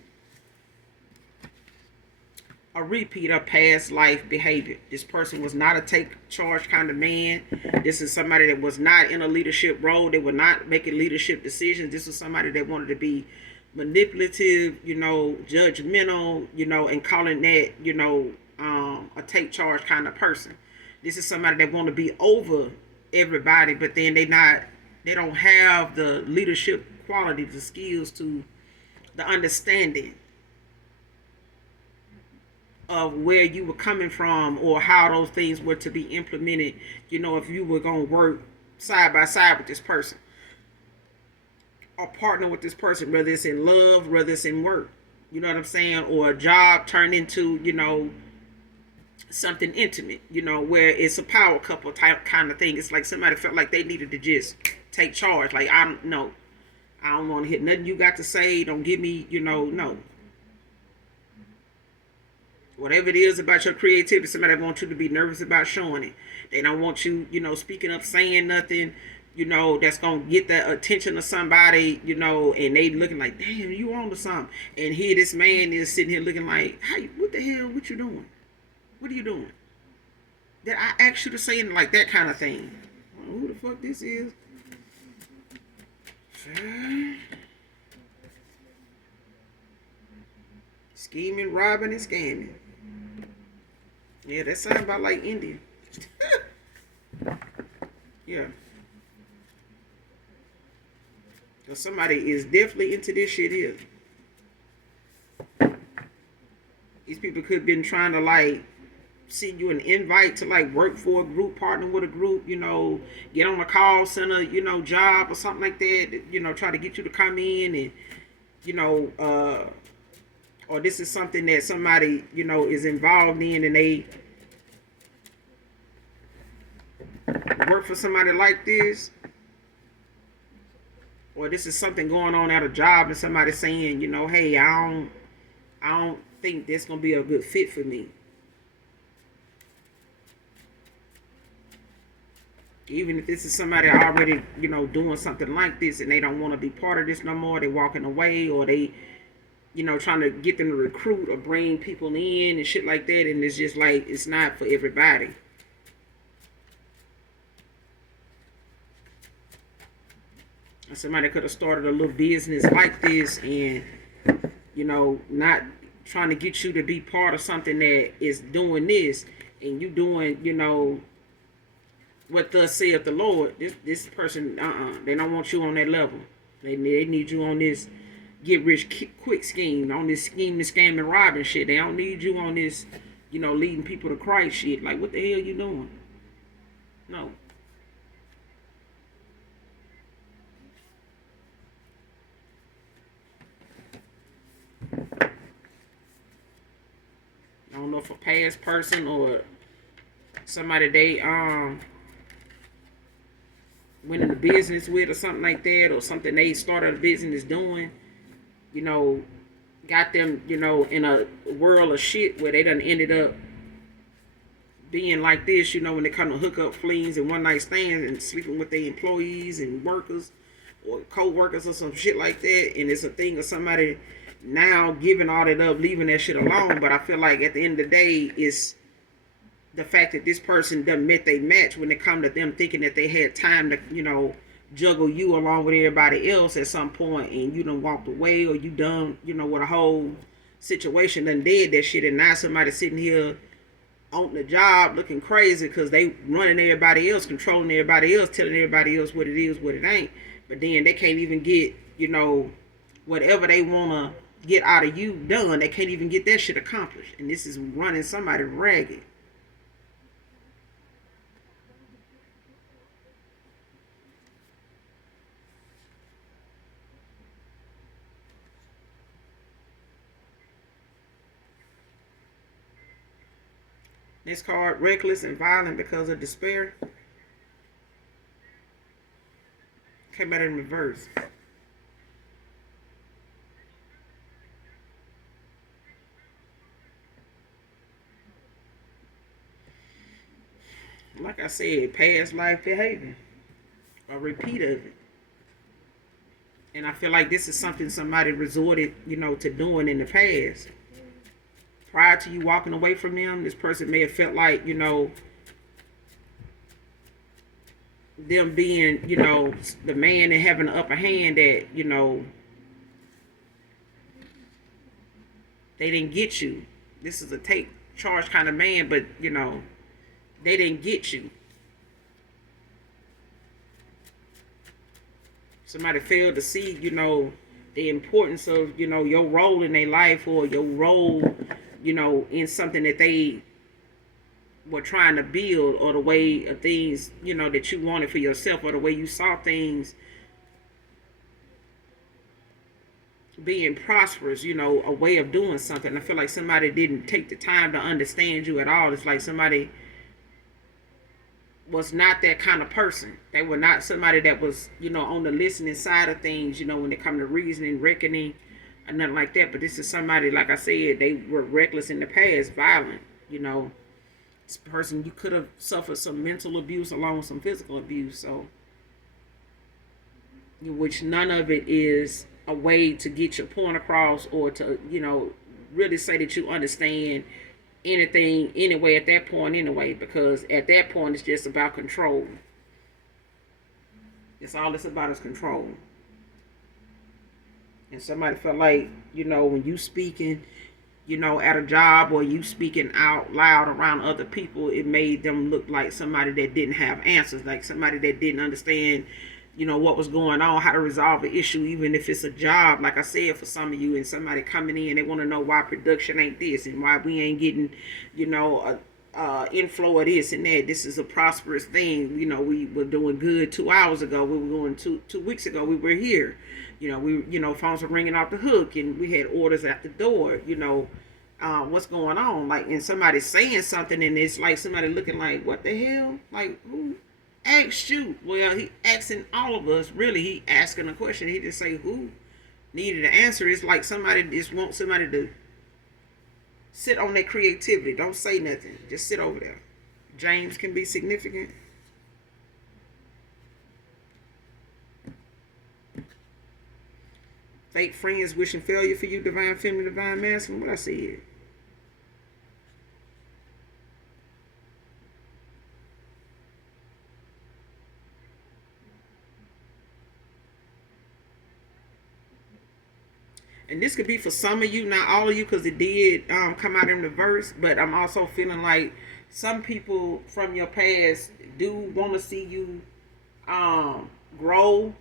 a repeat of past life behavior. This person was not a take charge kind of man. This is somebody that was not in a leadership role. They were not making leadership decisions. This was somebody that wanted to be manipulative, judgmental, and calling that, a take charge kind of person. This is somebody that want to be over everybody, but then they don't have the leadership qualities, the skills, to the understanding of where you were coming from, or how those things were to be implemented, if you were going to work side by side with this person or partner with this person, whether it's in love, whether it's in work. You know what I'm saying? Or a job turned into, something intimate, where it's a power couple type kind of thing. It's like somebody felt like they needed to just take charge. Like, I don't know. I don't want to hear nothing you got to say. Don't give me, no. Whatever it is about your creativity, somebody wants you to be nervous about showing it. They don't want you, speaking up, saying nothing, that's going to get the attention of somebody, and they looking like, damn, you on to something. And here this man is sitting here looking like, hey, what the hell, what you doing? What are you doing? Did I ask you to say it like that kind of thing? Well, who the fuck this is? Scheming, robbing, and scamming. Yeah, that sounds about like India. Yeah. Because somebody is definitely into this shit here. These people could have been trying to like send you an invite to like work for a group, partner with a group, get on a call center, job or something like that, try to get you to come in and, or this is something that somebody, is involved in and they work for somebody like this. Or this is something going on at a job and somebody saying, hey, I don't think that's going to be a good fit for me. Even if this is somebody already, doing something like this and they don't want to be part of this no more, they walking away or they, trying to get them to recruit or bring people in and shit like that. And it's just like, it's not for everybody. And somebody could have started a little business like this and, not trying to get you to be part of something that is doing this and you doing, what thus saith the Lord. This person, they don't want you on that level. They need you on this get rich quick scheme, on this scheme, this scam and robbing shit. They don't need you on this, leading people to Christ shit. Like, what the hell you doing? No. I don't know if a past person or somebody they went into business with or something like that, or something they started a business doing, got them, in a world of shit where they done ended up being like this, when they come to hook up flings and one night stands and sleeping with their employees and workers or co-workers or some shit like that. And it's a thing of somebody now giving all that up, leaving that shit alone. But I feel like at the end of the day, it's the fact that this person done met they match when it come to them thinking that they had time to, juggle you along with everybody else at some point, and you done walked away or you done, with a whole situation done did that shit, and now somebody sitting here on the job looking crazy because they running everybody else, controlling everybody else, telling everybody else what it is, what it ain't. But then they can't even get, whatever they want to get out of you done. They can't even get that shit accomplished. And this is running somebody ragged. Next card, reckless and violent because of despair. Came out in reverse. Like I said, past life behavior. A repeat of it. And I feel like this is something somebody resorted, to doing in the past. Prior to you walking away from them, this person may have felt like, them being, the man and having the upper hand that, they didn't get you. This is a take charge kind of man, but, they didn't get you. Somebody failed to see, the importance of, your role in their life or your role, in something that they were trying to build, or the way of things, that you wanted for yourself, or the way you saw things being prosperous, a way of doing something. I feel like somebody didn't take the time to understand you at all. It's like somebody was not that kind of person. They were not somebody that was, on the listening side of things, when it come to reasoning, reckoning, and nothing like that. But this is somebody, like I said, they were reckless in the past, violent, This person, you could have suffered some mental abuse along with some physical abuse. So, which none of it is a way to get your point across, or to, really say that you understand anything anyway at that point anyway, because at that point it's just about control. It's all it's about is control. And somebody felt like, when you speaking, at a job, or you speaking out loud around other people, it made them look like somebody that didn't have answers, like somebody that didn't understand, what was going on, how to resolve an issue, even if it's a job, like I said, for some of you, and somebody coming in, they want to know why production ain't this, and why we ain't getting, inflow of this and that. This is a prosperous thing. We were doing good 2 hours ago. We were going 2 weeks ago. We were here. Phones were ringing off the hook, and we had orders at the door. What's going on? Like, and somebody saying something, and it's like somebody looking like, what the hell? Like, who asked you? Well, he asking all of us. Really, he asking a question. He just say who needed an answer. It's like somebody just wants somebody to sit on their creativity. Don't say nothing. Just sit over there. James can be significant. Fake friends wishing failure for you, divine feminine, divine masculine. What I said. And this could be for some of you, not all of you, because it did come out in reverse. But I'm also feeling like some people from your past do want to see you grow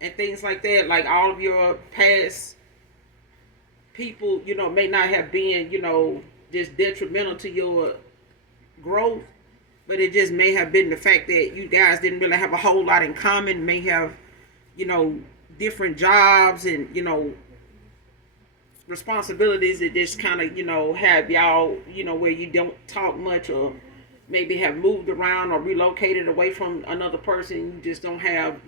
and things like that. Like, all of your past people, may not have been, just detrimental to your growth. But it just may have been the fact that you guys didn't really have a whole lot in common. May have, different jobs and, responsibilities that just kind of, have y'all, where you don't talk much, or maybe have moved around or relocated away from another person. You just don't have,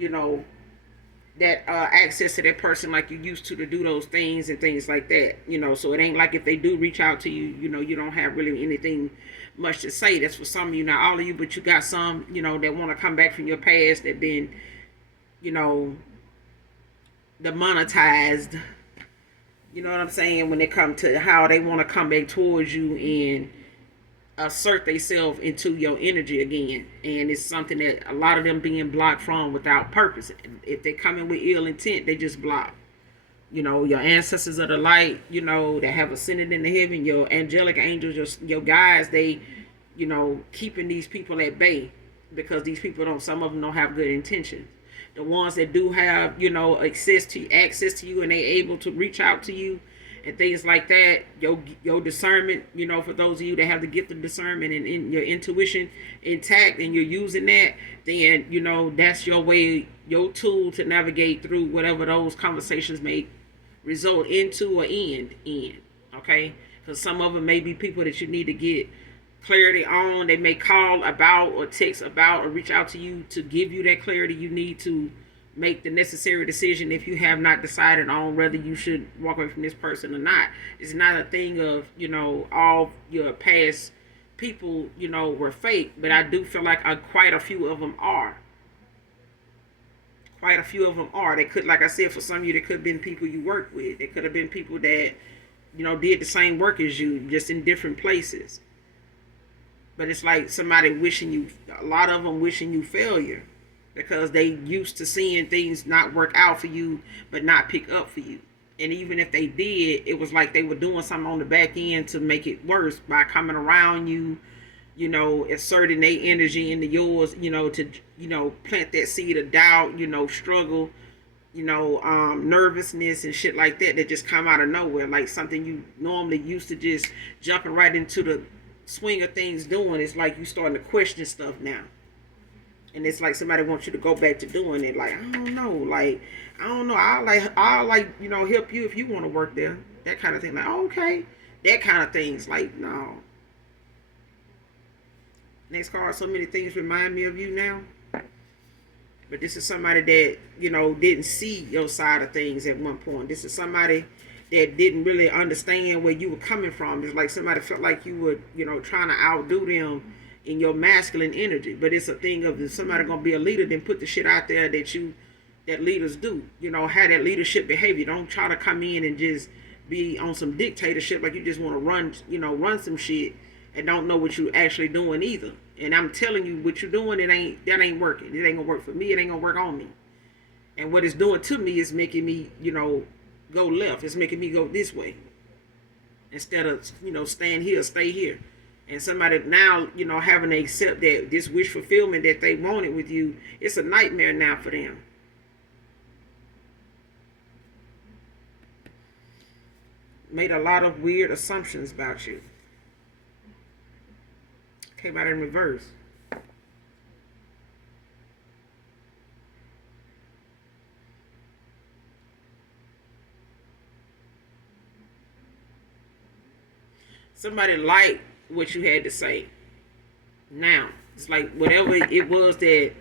that access to that person like you used to do those things and things like that. So it ain't like if they do reach out to you, you don't have really anything much to say. That's for some of you, not all of you, but you got some, that want to come back from your past, that been, demonetized. You know what I'm saying? When it comes to how they want to come back towards you and assert themselves into your energy again. And it's something that a lot of them being blocked from without purpose. If they come in with ill intent, they just block. Your ancestors of the light, that have ascended into heaven, your angelic angels, your guides, they, keeping these people at bay, because these people some of them don't have good intentions. The ones that do have, access to you, and they able to reach out to you and things like that, your discernment, for those of you that have the gift of discernment and your intuition intact, and you're using that, then, that's your way, your tool to navigate through whatever those conversations may result into or end in, okay? Because some of them may be people that you need to get clarity on. They may call about or text about or reach out to you to give you that clarity you need to make the necessary decision if you have not decided on whether you should walk away from this person or not. It's not a thing of, all your past people, were fake, but I do feel like quite a few of them are. Quite a few of them are. They could, like I said, for some of you, they could have been people you worked with. They could have been people that, did the same work as you, just in different places. But it's like somebody a lot of them wishing you failure, because they used to seeing things not work out for you, but not pick up for you. And even if they did, it was like they were doing something on the back end to make it worse by coming around you, asserting their energy into yours, to, plant that seed of doubt, struggle, nervousness and shit like that just come out of nowhere. Like something you normally used to just jumping right into the swing of things doing, it's like you starting to question stuff now. And it's like somebody wants you to go back to doing it. Like, I don't know. Like, I don't know. I'll help you if you want to work there. That kind of thing. Like, oh, okay. That kind of things. Like, no. Next card, so many things remind me of you now. But this is somebody that, didn't see your side of things at one point. This is somebody that didn't really understand where you were coming from. It's like somebody felt like you were, trying to outdo them in your masculine energy. But it's a thing of, if somebody gonna be a leader, then put the shit out there that leaders do. Have that leadership behavior. Don't try to come in and just be on some dictatorship like you just want to run some shit and don't know what you actually doing either. And I'm telling you, what you're doing, that ain't working. It ain't gonna work for me. It ain't gonna work on me. And what it's doing to me is making me, go left. It's making me go this way. Instead of, staying here, stay here. And somebody now, having to accept that this wish fulfillment that they wanted with you, it's a nightmare now for them. Made a lot of weird assumptions about you. Came out in reverse. Somebody liked what you had to say. Now, it's like whatever it was that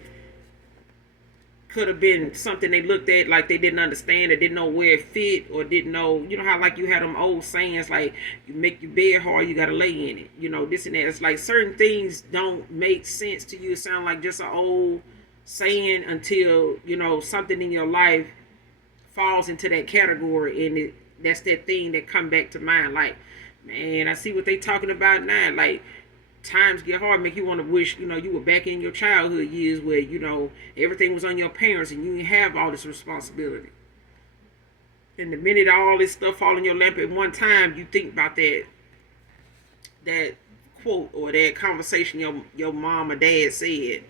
could have been something they looked at like they didn't understand or didn't know where it fit or didn't know, how like you had them old sayings like you make your bed hard, you gotta lay in it, this and that. It's like certain things don't make sense to you. It sound like just an old saying until, something in your life falls into that category, and that's that thing that come back to mind. Like, man, I see what they talking about now. Like, times get hard, make you want to wish, you were back in your childhood years where, everything was on your parents and you didn't have all this responsibility. And the minute all this stuff fall in your lap at one time, you think about that quote or that conversation your mom or dad said,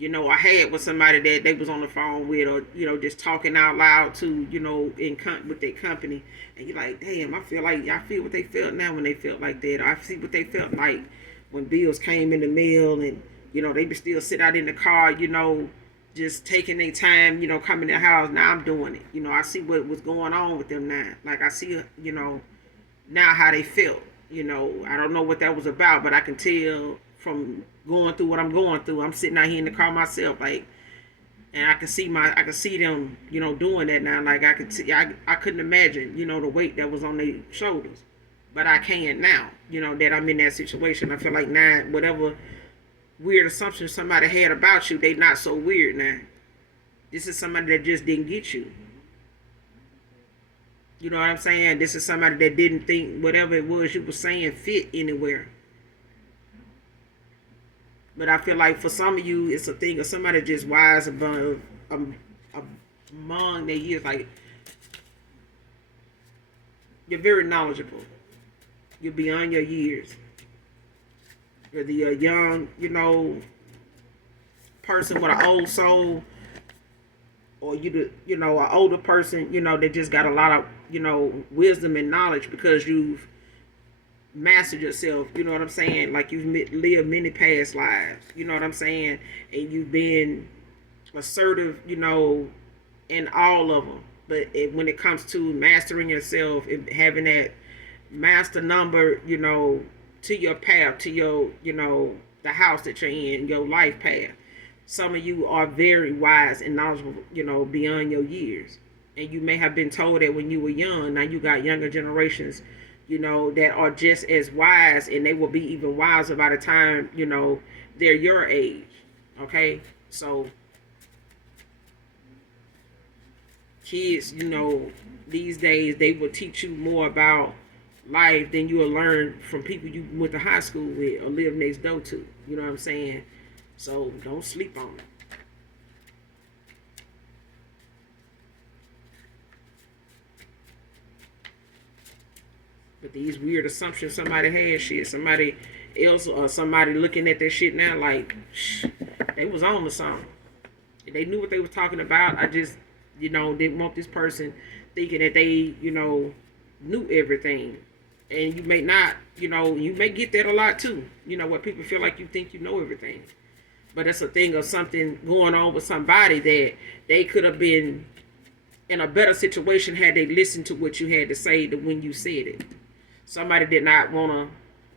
I had with somebody that they was on the phone with, or, just talking out loud to, with their company. And you're like, damn, I feel what they felt now when they felt like that. Or I see what they felt like when bills came in the mail and, they would still sit out in the car, just taking their time, coming to the house. Now I'm doing it. I see what was going on with them now. Like, I see, now how they felt. I don't know what that was about, but I can tell from going through what I'm going through. I'm sitting out here in the car myself, like, and I can see them, doing that now. Like, I couldn't imagine, the weight that was on their shoulders. But I can now, that I'm in that situation. I feel like now, whatever weird assumptions somebody had about you, they not so weird now. This is somebody that just didn't get you. You know what I'm saying? This is somebody that didn't think whatever it was you were saying fit anywhere. But I feel like for some of you, it's a thing of somebody just wise above, among their years. Like, you're very knowledgeable. You're beyond your years. You're the young, person with an old soul, or an older person, that just got a lot of, wisdom and knowledge because you've mastered yourself. You know what I'm saying? Like, you've lived many past lives. You know what I'm saying? And you've been assertive, in all of them. But when it comes to mastering yourself and having that master number, to your path, to your, the house that you're in, your life path. Some of you are very wise and knowledgeable, beyond your years. And you may have been told that when you were young. Now you got younger generations, that are just as wise, and they will be even wiser by the time, they're your age. Okay? So kids, these days, they will teach you more about life than you will learn from people you went to high school with or live next door to. You know what I'm saying? So don't sleep on it. But these weird assumptions somebody had, shit, somebody else or somebody looking at that shit now like, they was on to something. They knew what they was talking about. I just, didn't want this person thinking that they, knew everything. And you may not, you may get that a lot too. Where people feel like you think you know everything. But it's a thing of something going on with somebody that they could have been in a better situation had they listened to what you had to say than when you said it. Somebody did not want to,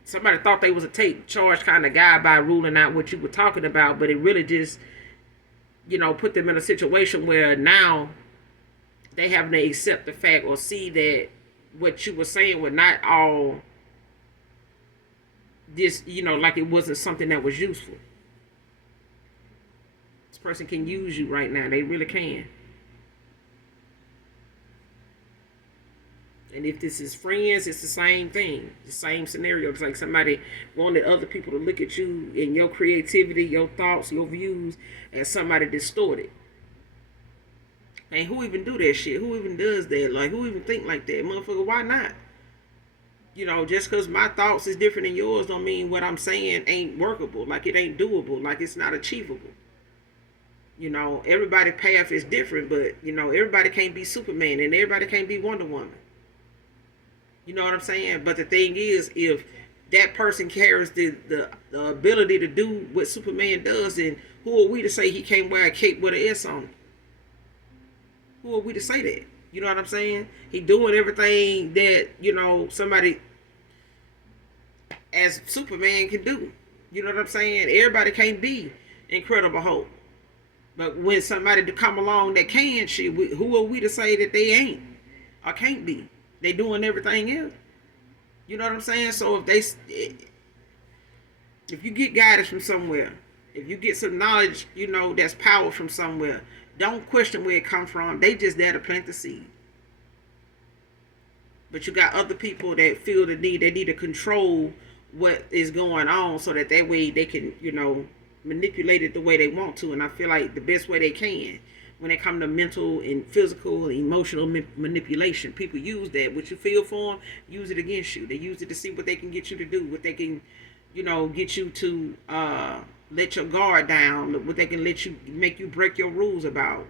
somebody thought they was a take charge kind of guy by ruling out what you were talking about, but it really just, put them in a situation where now they having to accept the fact or see that what you were saying was not all this, like it wasn't something that was useful. This person can use you right now. They really can. And if this is friends, it's the same thing. The same scenario. It's like somebody wanted other people to look at you and your creativity, your thoughts, your views as somebody distorted. And who even do that shit? Who even does that? Like, who even think like that? Motherfucker, why not? Just because my thoughts is different than yours don't mean what I'm saying ain't workable. Like, it ain't doable. Like, it's not achievable. Everybody's path is different, but, everybody can't be Superman and everybody can't be Wonder Woman. You know what I'm saying? But the thing is, if that person carries the ability to do what Superman does, then who are we to say he can't wear a cape with an S on it? Who are we to say that? You know what I'm saying? He doing everything that, somebody as Superman can do. You know what I'm saying? Everybody can't be Incredible Hulk. But when somebody to come along that can, who are we to say that they ain't or can't be? They doing everything else. You know what I'm saying? So if you get guidance from somewhere, if you get some knowledge, that's power from somewhere, don't question where it comes from. They just there to plant the seed. But you got other people that feel the need. They need to control what is going on so that way they can, manipulate it the way they want to. And I feel like the best way they can. When it comes to mental and physical and emotional manipulation, people use that. What you feel for them, use it against you. They use it to see what they can get you to do, what they can, get you to let your guard down, what they can make you break your rules about,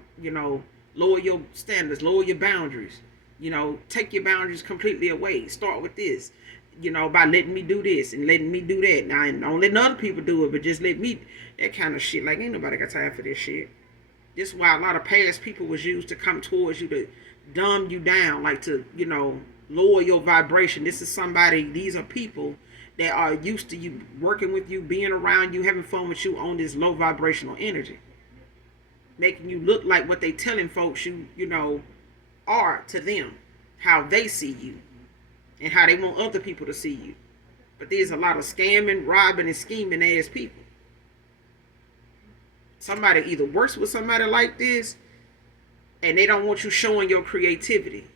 lower your standards, lower your boundaries, take your boundaries completely away. Start with this, by letting me do this and letting me do that. Now, don't let other people do it, but just let me, that kind of shit. Like, ain't nobody got time for this shit. This is why a lot of past people was used to come towards you to dumb you down, like to, lower your vibration. These are people that are used to you, working with you, being around you, having fun with you on this low vibrational energy. Making you look like what they telling folks you are to them, how they see you, and how they want other people to see you. But there's a lot of scamming, robbing, and scheming ass people. Somebody either works with somebody like this and they don't want you showing your creativity.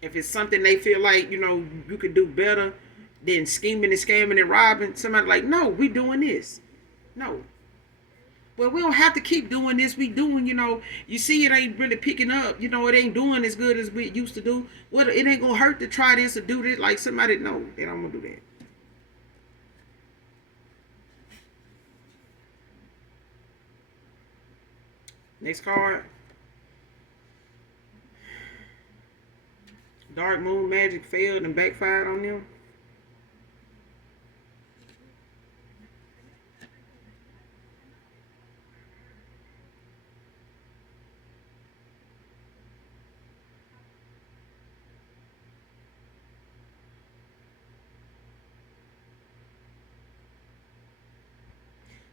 If it's something they feel like, you could do better than scheming and scamming and robbing, somebody like, no, we doing this. No. Well, we don't have to keep doing this. We doing, you see it ain't really picking up. It ain't doing as good as we used to do. Well, it ain't going to hurt to try this or do this. Like somebody, no, they don't want to do that. Next card. Dark moon magic failed and backfired on them.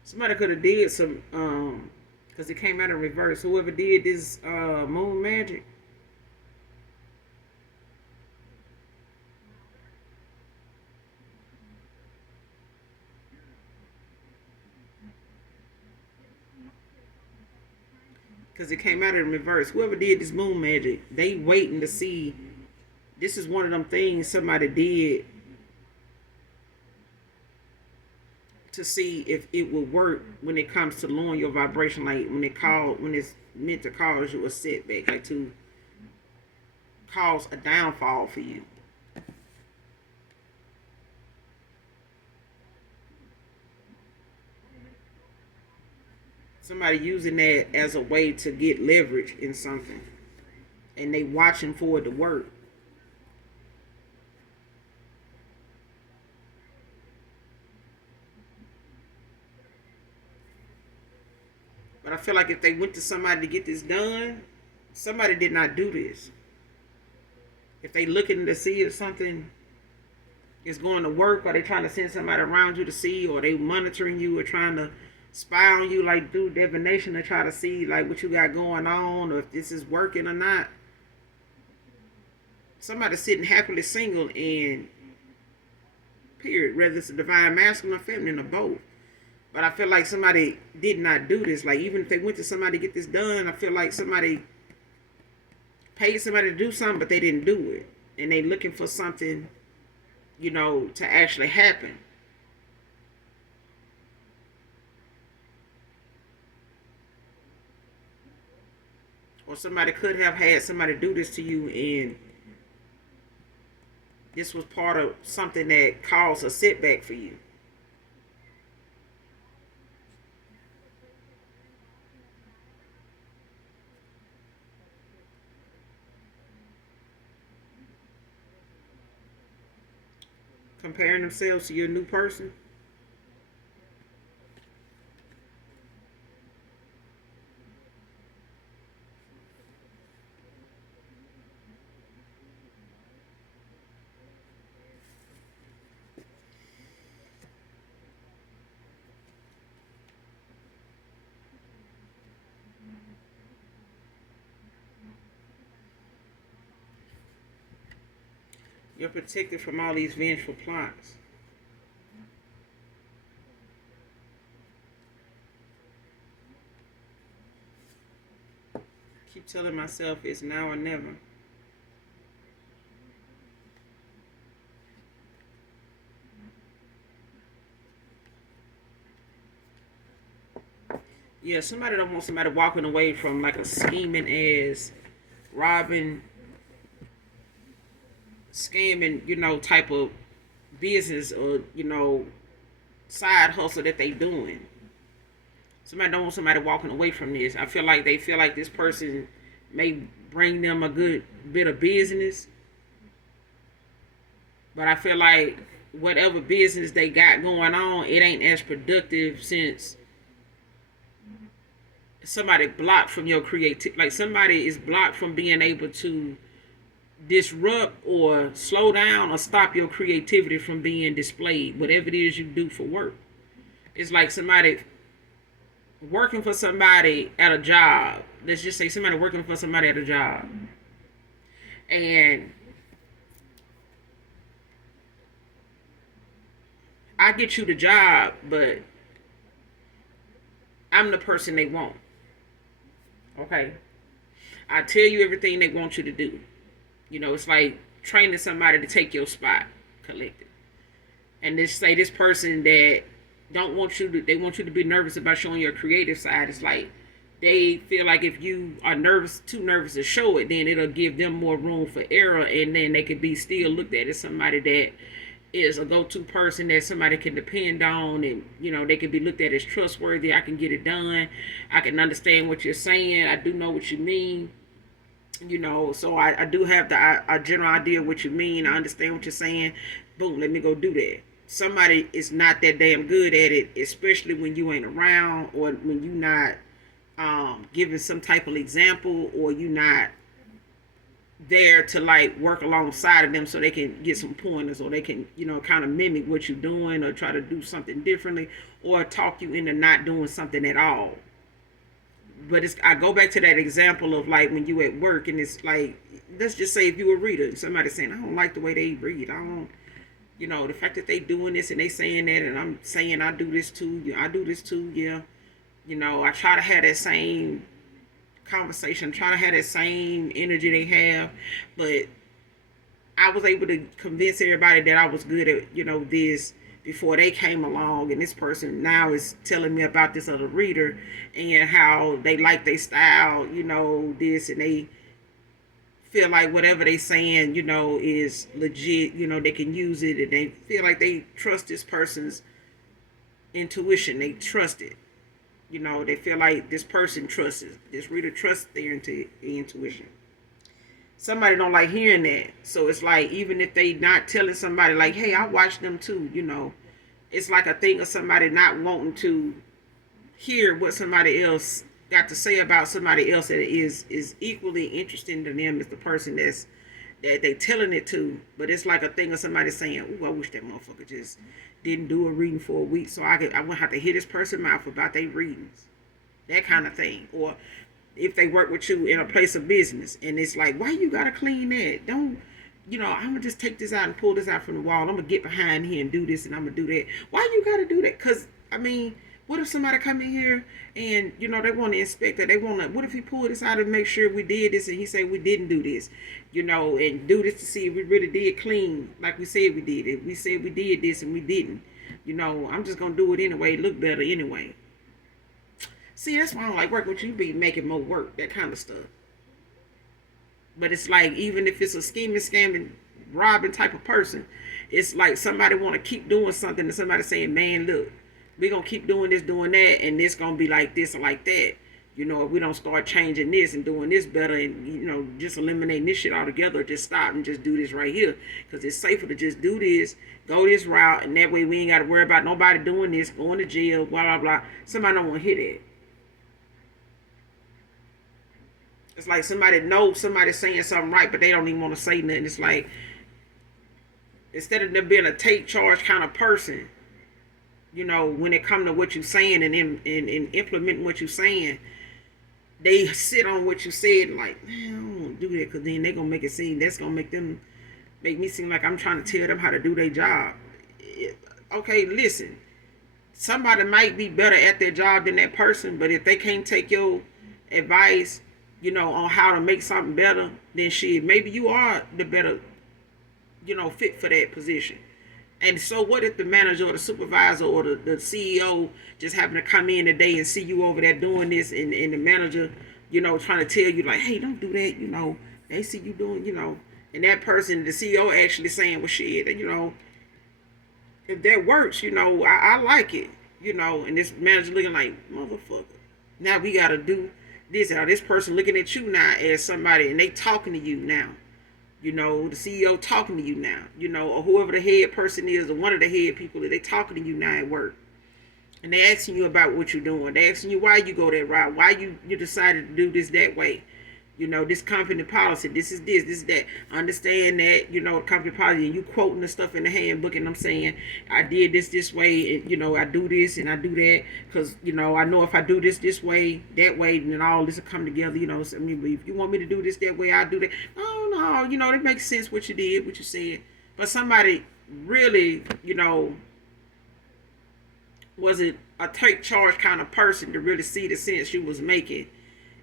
Somebody could have did some because it came out in reverse. Whoever did this moon magic, because it came out in reverse. Whoever did this moon magic, they waiting to see. This is one of them things somebody did to see if it will work when it comes to lowering your vibration, like when it's meant to cause you a setback, like to cause a downfall for you. Somebody using that as a way to get leverage in something, and they watching for it to work. But I feel like if they went to somebody to get this done, somebody did not do this. If they looking to see if something is going to work, or they trying to send somebody around you to see, or they monitoring you, or trying to spy on you, like do divination to try to see like what you got going on, or if this is working or not. Somebody sitting happily single, and period, whether it's a divine masculine or feminine or both. But I feel like somebody did not do this. Like, even if they went to somebody to get this done, I feel like somebody paid somebody to do something, but they didn't do it. And they looking for something, to actually happen. Or somebody could have had somebody do this to you, and this was part of something that caused a setback for you. Comparing themselves to your new person. You're protected from all these vengeful plots. Keep telling myself it's now or never. Yeah, somebody don't want somebody walking away from like a scheming ass, robbing, scamming, type of business, or, side hustle that they doing. Somebody don't want somebody walking away from this. I feel like they feel like this person may bring them a good bit of business, but I feel like whatever business they got going on, it ain't as productive since somebody blocked from your creativity. Like, somebody is blocked from being able to disrupt or slow down or stop your creativity from being displayed, whatever it is you do for work. It's like somebody working for somebody at a job. Let's just say somebody working for somebody at a job, and I get you the job, but I'm the person they want. Okay, I tell you everything they want you to do. It's like training somebody to take your spot, collective. And this person that they want you to be nervous about showing your creative side. It's like they feel like if you are too nervous to show it, then it'll give them more room for error, and then they could be still looked at as somebody that is a go-to person that somebody can depend on, and they can be looked at as trustworthy. I can get it done. I can understand what you're saying. I do know what you mean. So I do have a general idea of what you mean. I understand what you're saying. Boom, let me go do that. Somebody is not that damn good at it, especially when you ain't around, or when you not giving some type of example, or you not there to like work alongside of them so they can get some pointers, or they can kind of mimic what you're doing, or try to do something differently, or talk you into not doing something at all. But I go back to that example of like when you at work, and it's like, let's just say if you a reader and somebody saying, I don't like the way they read, I don't, the fact that they doing this and they saying that, and I'm saying I do this too, I do this too, yeah. I try to have that same conversation, try to have that same energy they have, but I was able to convince everybody that I was good at, this before they came along, and this person now is telling me about this other reader and how they like their style, this, and they feel like whatever they saying, is legit, they can use it, and they feel like they trust this person's intuition. They trust it. They feel like this person trusts it. This reader trusts their intuition. Somebody don't like hearing that. So it's like, even if they not telling somebody like, hey, I watch them too, it's like a thing of somebody not wanting to hear what somebody else got to say about somebody else that is equally interesting to them as the person that they telling it to. But it's like a thing of somebody saying, "Ooh, I wish that motherfucker just didn't do a reading for a week, so I wouldn't have to hit this person's mouth about their readings." That kind of thing. Or if they work with you in a place of business, and it's like, why you gotta clean that? Don't, I'm gonna just take this out and pull this out from the wall. I'm gonna get behind here and do this, and I'm gonna do that. Why you gotta do that? Because what if somebody come in here and they want to inspect it? They want to. What if he pulled this out and make sure we did this, and he say we didn't do this, and do this to see if we really did clean like we said we did it. We said we did this and we didn't. I'm just gonna do it anyway. Look better anyway. See, that's why I don't like working with you. Be making more work, that kind of stuff. But it's like, even if it's a scheming, scamming, robbing type of person, it's like somebody want to keep doing something and somebody saying, man, look, we're going to keep doing this, doing that, and it's going to be like this or like that. If we don't start changing this and doing this better and, just eliminating this shit altogether, just stop and just do this right here. Because it's safer to just do this, go this route, and that way we ain't got to worry about nobody doing this, going to jail, blah, blah, blah. Somebody don't want to hear that. It's like somebody knows somebody's saying something right, but they don't even want to say nothing. It's like, instead of them being a take charge kind of person, when it comes to what you're saying and implementing what you're saying, they sit on what you said like, man, I don't want to do that, because then they're going to make it seem, that's going to make me seem like I'm trying to tell them how to do their job. Okay, listen, somebody might be better at their job than that person, but if they can't take your advice, on how to make something better, then shit, maybe you are the better, fit for that position. And so what if the manager or the supervisor or the CEO just happen to come in today and see you over there doing this, and the manager, trying to tell you like, hey, don't do that, they see you doing, and that person, the CEO, actually saying, well, shit, if that works, I like it, and this manager looking like, motherfucker, now we got to do this person looking at you now as somebody, and they talking to you now, the CEO talking to you now, or whoever the head person is, or one of the head people, they talking to you now at work, and they asking you about what you're doing. They asking you why you go that route, why you decided to do this that way. This company policy, this is that. Understand that, company policy, and you quoting the stuff in the handbook, and I'm saying, I did this way, and, I do this and I do that, because, I know if I do this way, that way, then all this will come together, so, if you want me to do this that way, I'll do that. No, it makes sense what you did, what you said. But somebody really, wasn't a take charge kind of person to really see the sense you was making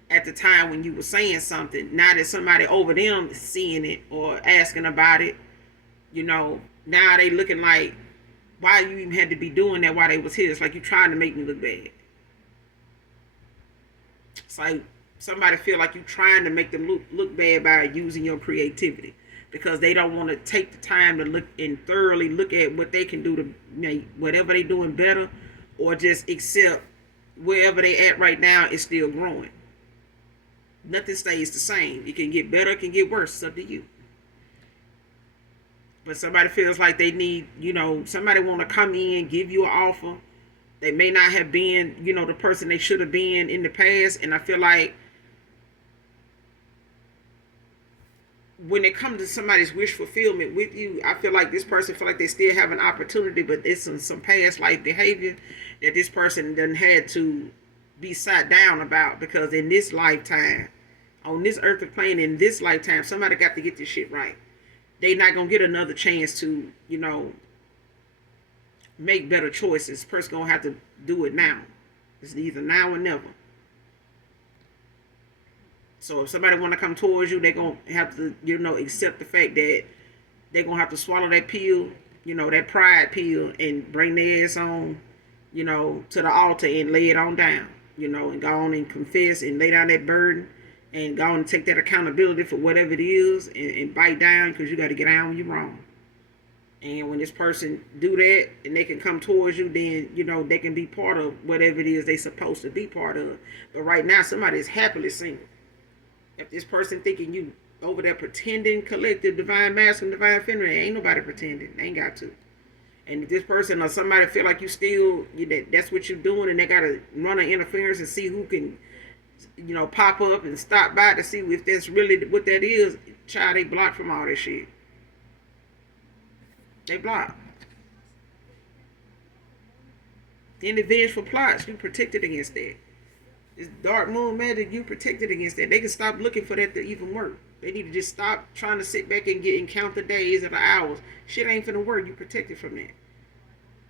at the time when you were saying something. Now that somebody over them is seeing it or asking about it, now they looking like, why you even had to be doing that while they was here? It's like you trying to make me look bad. It's like somebody feel like you trying to make them look bad by using your creativity, because they don't want to take the time to look and thoroughly look at what they can do to make whatever they doing better, or just accept wherever they at right now is still growing. Nothing stays the same. It can get better, it can get worse. It's up to you. But somebody feels like they need, somebody want to come in, give you an offer. They may not have been, the person they should have been in the past. And I feel like when it comes to somebody's wish fulfillment with you, I feel like this person feel like they still have an opportunity, but it's some past life behavior that this person done had to be sat down about, because in this lifetime, on this earth plane, in this lifetime, somebody got to get this shit right. They not gonna get another chance to, make better choices. Person gonna have to do it now. It's either now or never. So if somebody want to come towards you, they gonna have to, accept the fact that they gonna have to swallow that pill, that pride pill, and bring their ass on, to the altar and lay it on down. And go on and confess and lay down that burden, and go on and take that accountability for whatever it is, and bite down, because you got to get out when you're wrong. And when this person do that and they can come towards you, then, they can be part of whatever it is they supposed to be part of. But right now, somebody is happily single. If this person thinking you over there pretending, collective, divine masculine, divine feminine, ain't nobody pretending. They ain't got to. And if this person or somebody feel like you still, that's what you're doing, and they got to run an interference and see who can, pop up and stop by to see if that's really what that is. Child, they block from all that shit. They block. Any vengeful plots, you protected against that. This dark moon magic, you protected against that. They can stop looking for that to even work. They need to just stop trying to sit back and count the days or the hours. Shit ain't finna work. You protected from that.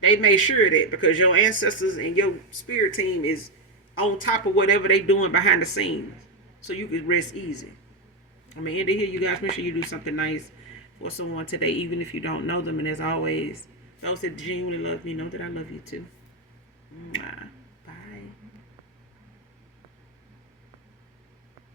They made sure of that because your ancestors and your spirit team is on top of whatever they doing behind the scenes. So you can rest easy. I mean, end of here, you guys, make sure you do something nice for someone today, even if you don't know them. And as always, those that genuinely love me know that I love you too. Mwah.